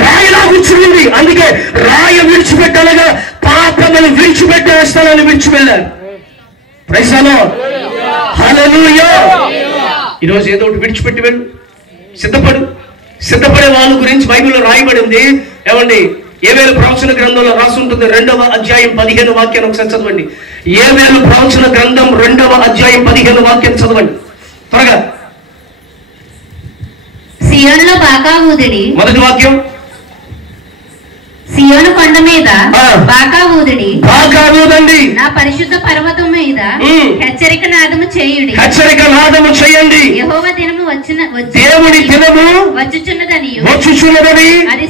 రాయిలా గుచ్చుకుంది. అందుకే రాయి విడిచిపెట్టాలగా పాపమును విడిచిపెట్టే స్థలాన్ని విడిచి వెళ్ళారు. Praise the Lord. హల్లెలూయా. ఈరోజు ఏదో ఒకటి విడిచిపెట్టి వెళ్ళు, సిద్ధపడే వాళ్ళ గురించి బైబిల్లో రాయబడింది. ఏమండి? యోవేలు ప్రవచన గ్రంథంలో రాసి ఉంటుంది. 2వ అధ్యాయం 15వ వాక్యాన్ని ఒకసారి చదవండి. యోవేలు ప్రవచన గ్రంథం 2వ అధ్యాయం 15వ వాక్యాన్ని చదవండి త్వరగా. సియోనులో బాకా ఊదిడి. మొదటి వాక్యం. సియోను కొండ మీద బాకా ఊదిడి, నా పరిశుద్ధ పర్వతం మీద హెచ్చరిక నాదము చేయండి. యెహోవా దినము దేవుని దినము వచ్చుచున్నదని అది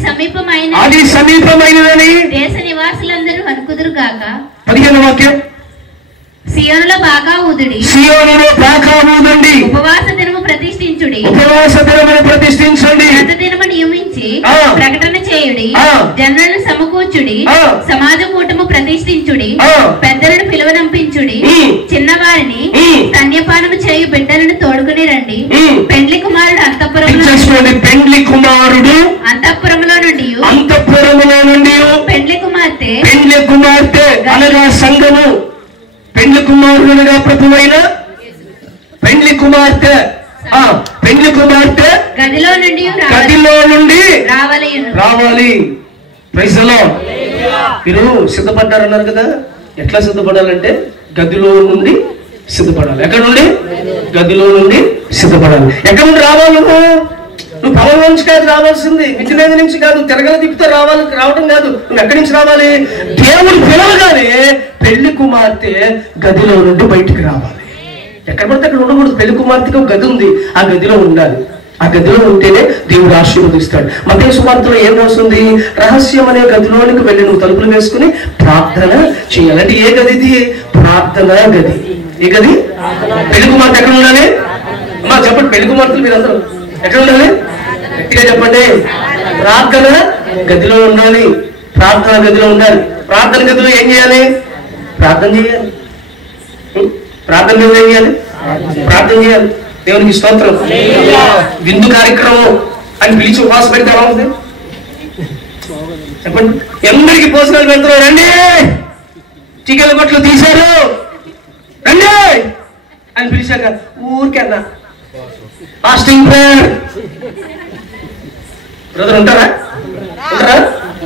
సమీపమైనదని దేశ నివాసులందరూ అనుకుదురు గాక. 15వ వాక్యం. సియోనులో బాగా ఊదుడి, సియోనులో బాగా ఊదండి, ఉపవాస దినము ప్రతిష్ఠించుడి, ఉపవాస దినమును ప్రతిష్ఠించండి, వ్రత దినము నియమించి ఆ. ప్రకటన చేయుడి, ఆ. జనులను సమకూర్చుడి, ఆ. సమాజ కూటము ప్రతిష్ఠించుడి, ఆ. పెద్దలను పిలువనంపించుడి, చిన్నవారిని స్తన్యపానము చేయు బిడ్డలను తోడుకుని రండి, పెండ్లి కుమారుడు పెండ్లి కుమారుడు అంతఃపురములో నుండి పెండ్లి కుమార్తె అనగా సంఘము, పెండ్లి కుమారుడుగా ప్రభువైన పెండ్లి కుమార్తె గదిలో నుండి రావాలి. Praise the lord. మీరు సిద్ధపడ్డారన్నారు కదా, ఎట్లా సిద్ధపడాలంటే గదిలో నుండి సిద్ధపడాలి. ఎక్కడ నుండి? గదిలో నుండి సిద్ధపడాలి. ఎక్కడ నుండి రావాలి? నువ్వు పొలం నుంచి కాదు రావాల్సింది, ఇంటి మీద నుంచి కాదు, తిరగల తిప్పుతో రావడం కాదు. నువ్వు ఎక్కడి నుంచి రావాలి? దేవుడు పిలవగానే పెళ్లి కుమార్తె గదిలో నుండి బయటికి రావాలి. ఎక్కడ పడితే అక్కడ ఉండకూడదు. పెళ్లి కుమార్తెకి ఒక గది ఉంది, ఆ గదిలో ఉండాలి. ఆ గదిలో ఉంటేనే దేవుడు ఆశీర్వదిస్తాడు. మత్తయి సువార్తలో ఏం వస్తుంది? రహస్యం అనే గదిలోనికి వెళ్ళి నువ్వు తలుపులు వేసుకుని ప్రార్థన చేయాలి. అంటే ఏ గది ఇది? ప్రార్థన గది. ఏ గది? పెళ్లి కుమార్తె ఎక్కడ ఉండాలి? అమ్మా చెప్పండి, పెళ్లి కుమార్తెలు మీరందరూ ఎక్కడ ఉండాలి? గట్టిగా చెప్పండి. ప్రార్థన గదిలో ఉండాలి. ప్రార్థన గదిలో ఉండాలి. ప్రార్థన గదిలో ఏం చేయాలి? ప్రార్థన చేయాలి. ప్రార్థన గదిలో ఏం చేయాలి? ప్రార్థన చేయాలి. దేవునికి స్తోత్రం. విందు కార్యక్రమం అని పిలిచి ఉపవాసం పెడితే ఎలా ఉంది చెప్పండి? ఎందరికి భోజనాలు పెడతారు, రండి, చికెన్ కొట్లు తీశారు, రండి అని పిలిచాక ఊరికన్నా ఫాస్టింగ్ ప్రేయర్. బ్రదర్ ఉంటారా?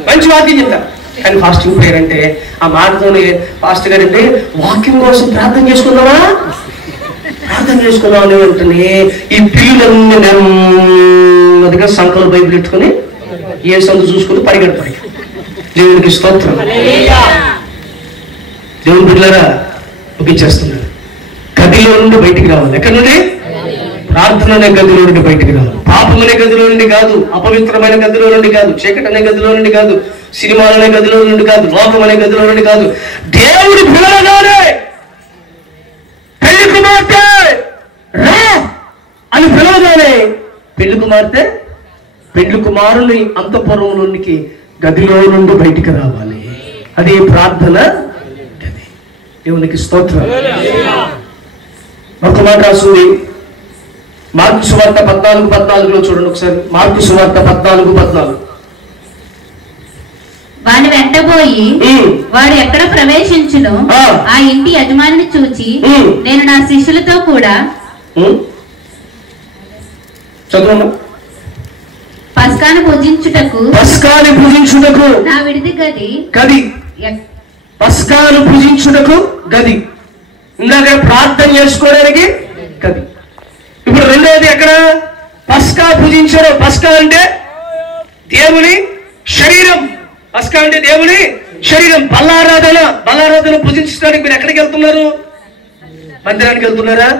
మంచి వాకింగ్ చెప్తారు, కానీ ఫాస్టింగ్ ప్రేయర్ అంటే ఆ మాటతోనే ఫాస్ట్ గారు అంటే వాకింగ్ కోసం ప్రార్థన చేసుకుందామా అని వెంటనే ఈ పిల్లలన్నీ నెమ్మదిగా సంకలు బైబిల్ పెట్టుకుని ఏ సందు చూసుకుని పరిగెడతాయి. దేవునికి స్తోత్రం. దేవుని బిడ్డలారా ముగించేస్తున్నారు. గదిలో నుండి బయటికి రావాలి. ఎక్కడి నుండి? ప్రార్థన అనే గదిలో నుండి బయటికి రావాలి. పాపం అనే గదిలో నుండి కాదు, అపవిత్రమైన గదిలో నుండి కాదు, చీకటి అనే గదిలో నుండి కాదు, సినిమాలు అనే గదిలో నుండి కాదు, లోకం అనే గదిలో నుండి కాదు. దేవుడి పిల్లగానే పెళ్లి కుమార్తె రా అని పిలవగానే పెళ్లి కుమారుని అంతఃపురంలోనికి గదిలో నుండి బయటికి రావాలి. అది ప్రార్థన గది. దేవునికి స్తోత్రం. ఒక మాట రాస్తుంది మార్కు సువార్త 14:14 చూడండి ఒకసారి. మార్కు సువార్త 14:14. వాడిని వెంటబోయి వాడు ఎక్కడ ప్రవేశించును ఆ ఇంటి యజమానిని చూచి, నేను నా శిష్యులతో కూడా పస్కాను పూజించుటకు నా విడిది గది పస్కాను పూజించుటకు గది. ఇందాక ప్రార్థన చేసుకోవడానికి గది. ఇప్పుడు రెండవది ఎక్కడ? పస్కా పూజించడం. పస్కా అంటే దేవుని శరీరం. పస్కా అంటే దేవుని శరీరం. బల్లారాధన పూజించడానికి మీరు ఎక్కడికి వెళ్తున్నారు? మందిరానికి వెళ్తున్నారా?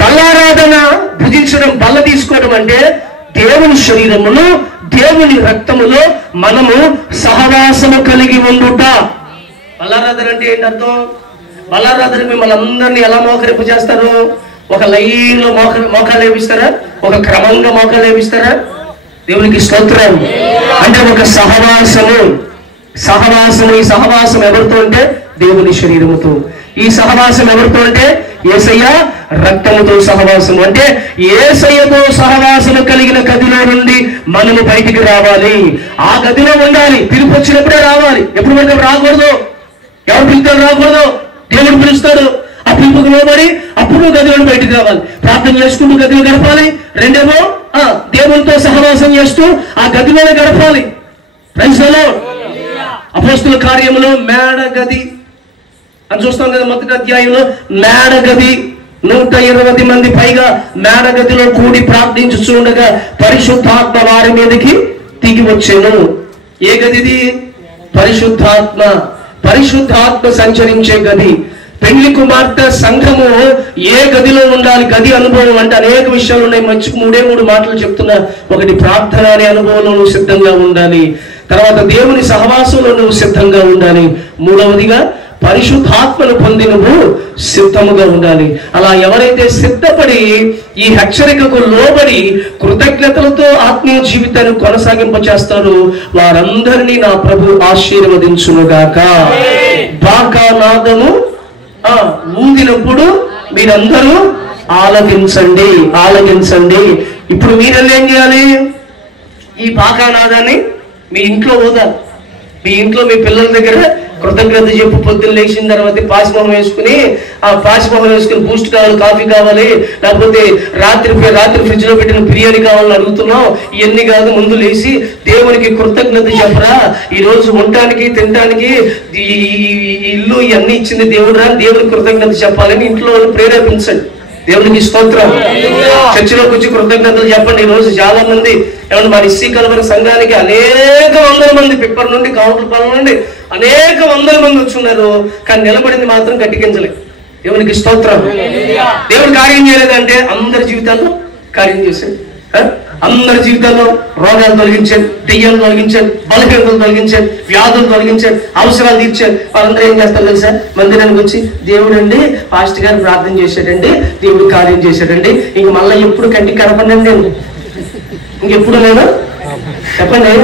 బల్లారాధన పూజించడం, బల్ల తీసుకోవడం అంటే దేవుని శరీరమును దేవుని రక్తములో మనము సహవాసము కలిగి ఉండుట. బల్లారాధన అంటే ఏంటి అర్థం? బల్లారాధన మిమ్మల్ని అందరినీ ఎలా మోకరింపు చేస్తారు? ఒక లైన్ లో మోకాలు వేపిస్తారా? ఒక క్రమంగా మోకాలు వేపిస్తారా? దేవునికి స్తోత్రం. అంటే ఒక సహవాసము. ఈ సహవాసం ఎవరితో అంటే దేవుని శరీరముతో. ఈ సహవాసం ఎవరితో అంటే యేసయ్య రక్తముతో సహవాసము. అంటే యేసయ్యతో సహవాసము కలిగిన గదిలో నుండి మనము బయటికి రావాలి. ఆ గదిలో ఉండాలి. పిలుపు వచ్చినప్పుడే రావాలి. ఎప్పుడు పడితే రాకూడదు. ఎవరు పిలుస్తారు? రాకూడదు. దేవుడు పిలుస్తాడు. ఆ పిలుపుకు లోబడి అప్పుడు గదిలో బయటికి రావాలి. ప్రార్థన చేసుకుంటూ గదిలో గడపాలి. రెండేమో దేవునితో సహవాసం చేస్తూ ఆ గదిలోనే గడపాలి. Praise the lord. అపోస్తుల కార్యములో మేడ గది అని చూస్తాం కదా. మొదటి అధ్యాయంలో మేడ గది 120 మంది పైగా మేడ గదిలో కూడి ప్రార్థించుచుండగా పరిశుద్ధాత్మ వారి మీదకి దిగి వచ్చెను. ఏ గదిది? పరిశుద్ధాత్మ సంచరించే గది. పెళ్లి కుమార్తె సంఘము ఏ గదిలో ఉండాలి? గది అనుభవం అంటే అనేక విషయాలు ఉన్నాయి. మంచి 3 మాటలు చెప్తున్నా. ఒకటి ప్రార్థన అనే అనుభవంలో నువ్వు సిద్ధంగా ఉండాలి. తర్వాత దేవుని సహవాసంలో నువ్వు సిద్ధంగా ఉండాలి. మూడవదిగా పరిశుద్ధాత్మను పొంది నువ్వు సిద్ధముగా ఉండాలి. అలా ఎవరైతే సిద్ధపడి ఈ హెచ్చరికకు లోబడి కృతజ్ఞతలతో ఆత్మీయ జీవితాన్ని కొనసాగింప చేస్తారో వారందరినీ నా ప్రభు ఆశీర్వదించునుగాక. బాకానాదము ఊదినప్పుడు మీరందరూ ఆలకించండి, ఆలకించండి. ఇప్పుడు మీరెళ్ళి ఏం చేయాలి? ఈ బాకానాదాన్ని మీ ఇంట్లో ఊదాలి. మీ ఇంట్లో మీ పిల్లల దగ్గర కృతజ్ఞత చెప్పు. పొద్దున్న లేచిన తర్వాత పాసిమొహం వేసుకుని బూస్ట్ కావాలి, కాఫీ కావాలి, లేకపోతే రాత్రి ఫ్రిడ్జ్ లో పెట్టిన బిర్యానీ కావాలని అడుగుతున్నావు. ఇవన్నీ కాదు, ముందు లేచి దేవునికి కృతజ్ఞత చెప్పరా. ఈ రోజు ఉండటానికి తినడానికి ఈ ఇల్లు ఇవన్నీ ఇచ్చింది దేవుడు రా, దేవునికి కృతజ్ఞత చెప్పాలని ఇంట్లో ప్రేరేపించండి. దేవునికి స్తోత్రం. చర్చిలోకి వచ్చి కృతజ్ఞతలు చెప్పండి. ఈ రోజు చాలా మంది ఏమన్నా మన ఇస్సీ కలవరి సంఘానికి అనేక వందల మంది పిప్పర్ నుండి కౌంటర్ పాలన నుండి అనేక వందల మంది వచ్చున్నారు, కానీ నిలబడింది మాత్రం గట్టికించలేదు. దేవునికి స్తోత్రం. దేవుడు కార్యం చేయలేదంటే అందరి జీవితాల్లో కార్యం చేశాడు. అందరి జీవితాల్లో రోగాలు తొలగించాడు, దెయ్యాలు తొలగించాడు, బలహీనతలు తొలగించాడు, వ్యాధులు తొలగించాడు, అవసరాలు తీర్చాడు. వాళ్ళందరూ ఏం చేస్తారు తెలుసా? మందిరానికి వచ్చి దేవుడు అండి పాస్టర్ గారు ప్రార్థన చేశాడండి, దేవుడు కార్యం చేశాడండి, ఇంక మళ్ళీ ఎప్పుడు కంటికి కనపడండి అండి, ఇంకెప్పుడు నేను చెప్పండి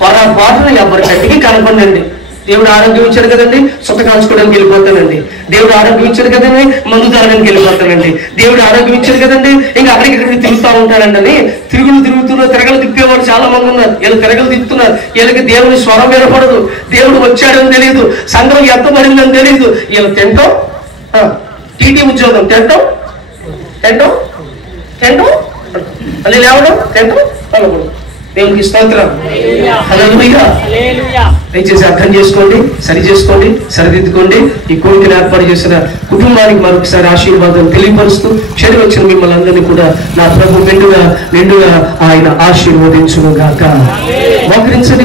పొరపాటున ఎవరి కంటికి కనపడండి. దేవుడు ఆరోగ్యం ఇచ్చాడు కదండి, సుఖ కాల్చుకోవడానికి వెళ్ళిపోతానండి. దేవుడు ఆరోగ్యం ఇచ్చాడు కదండి, మందు తాగడానికి వెళ్ళిపోతానండి. దేవుడు ఆరోగ్యం ఇచ్చాడు కదండి, ఇంకా అక్కడికి ఇక్కడికి తిరుగుతూ ఉంటానండి అని తిరగలు తిప్పేవాడు చాలా మంది ఉన్నారు. వీళ్ళు తిరగలు తిప్పుతున్నారు. వీళ్ళకి దేవుని స్వరం వినపడదు, దేవుడు వచ్చాడని తెలియదు, సంఘం ఎత్తబడిందని తెలియదు. వీళ్ళు తింటాం, టీటీ ఉద్యోగం తింటాం అని లేవడం, తింటాం అనకూడదు. దేవునికి స్తోత్రం. హల్లెలూయా. దయచేసి అర్థం చేసుకోండి, సరి చేసుకోండి, సరిదిద్దుకోండి. ఈ కోరికను ఏర్పాటు చేసిన కుటుంబానికి మరొకసారి ఆశీర్వాదం తెలియపరుస్తూ చేరి వచ్చిన మిమ్మల్ని అందరినీ కూడా నా ప్రభు నిండుగా ఆయన ఆశీర్వదించును గాక. మోకరించండి.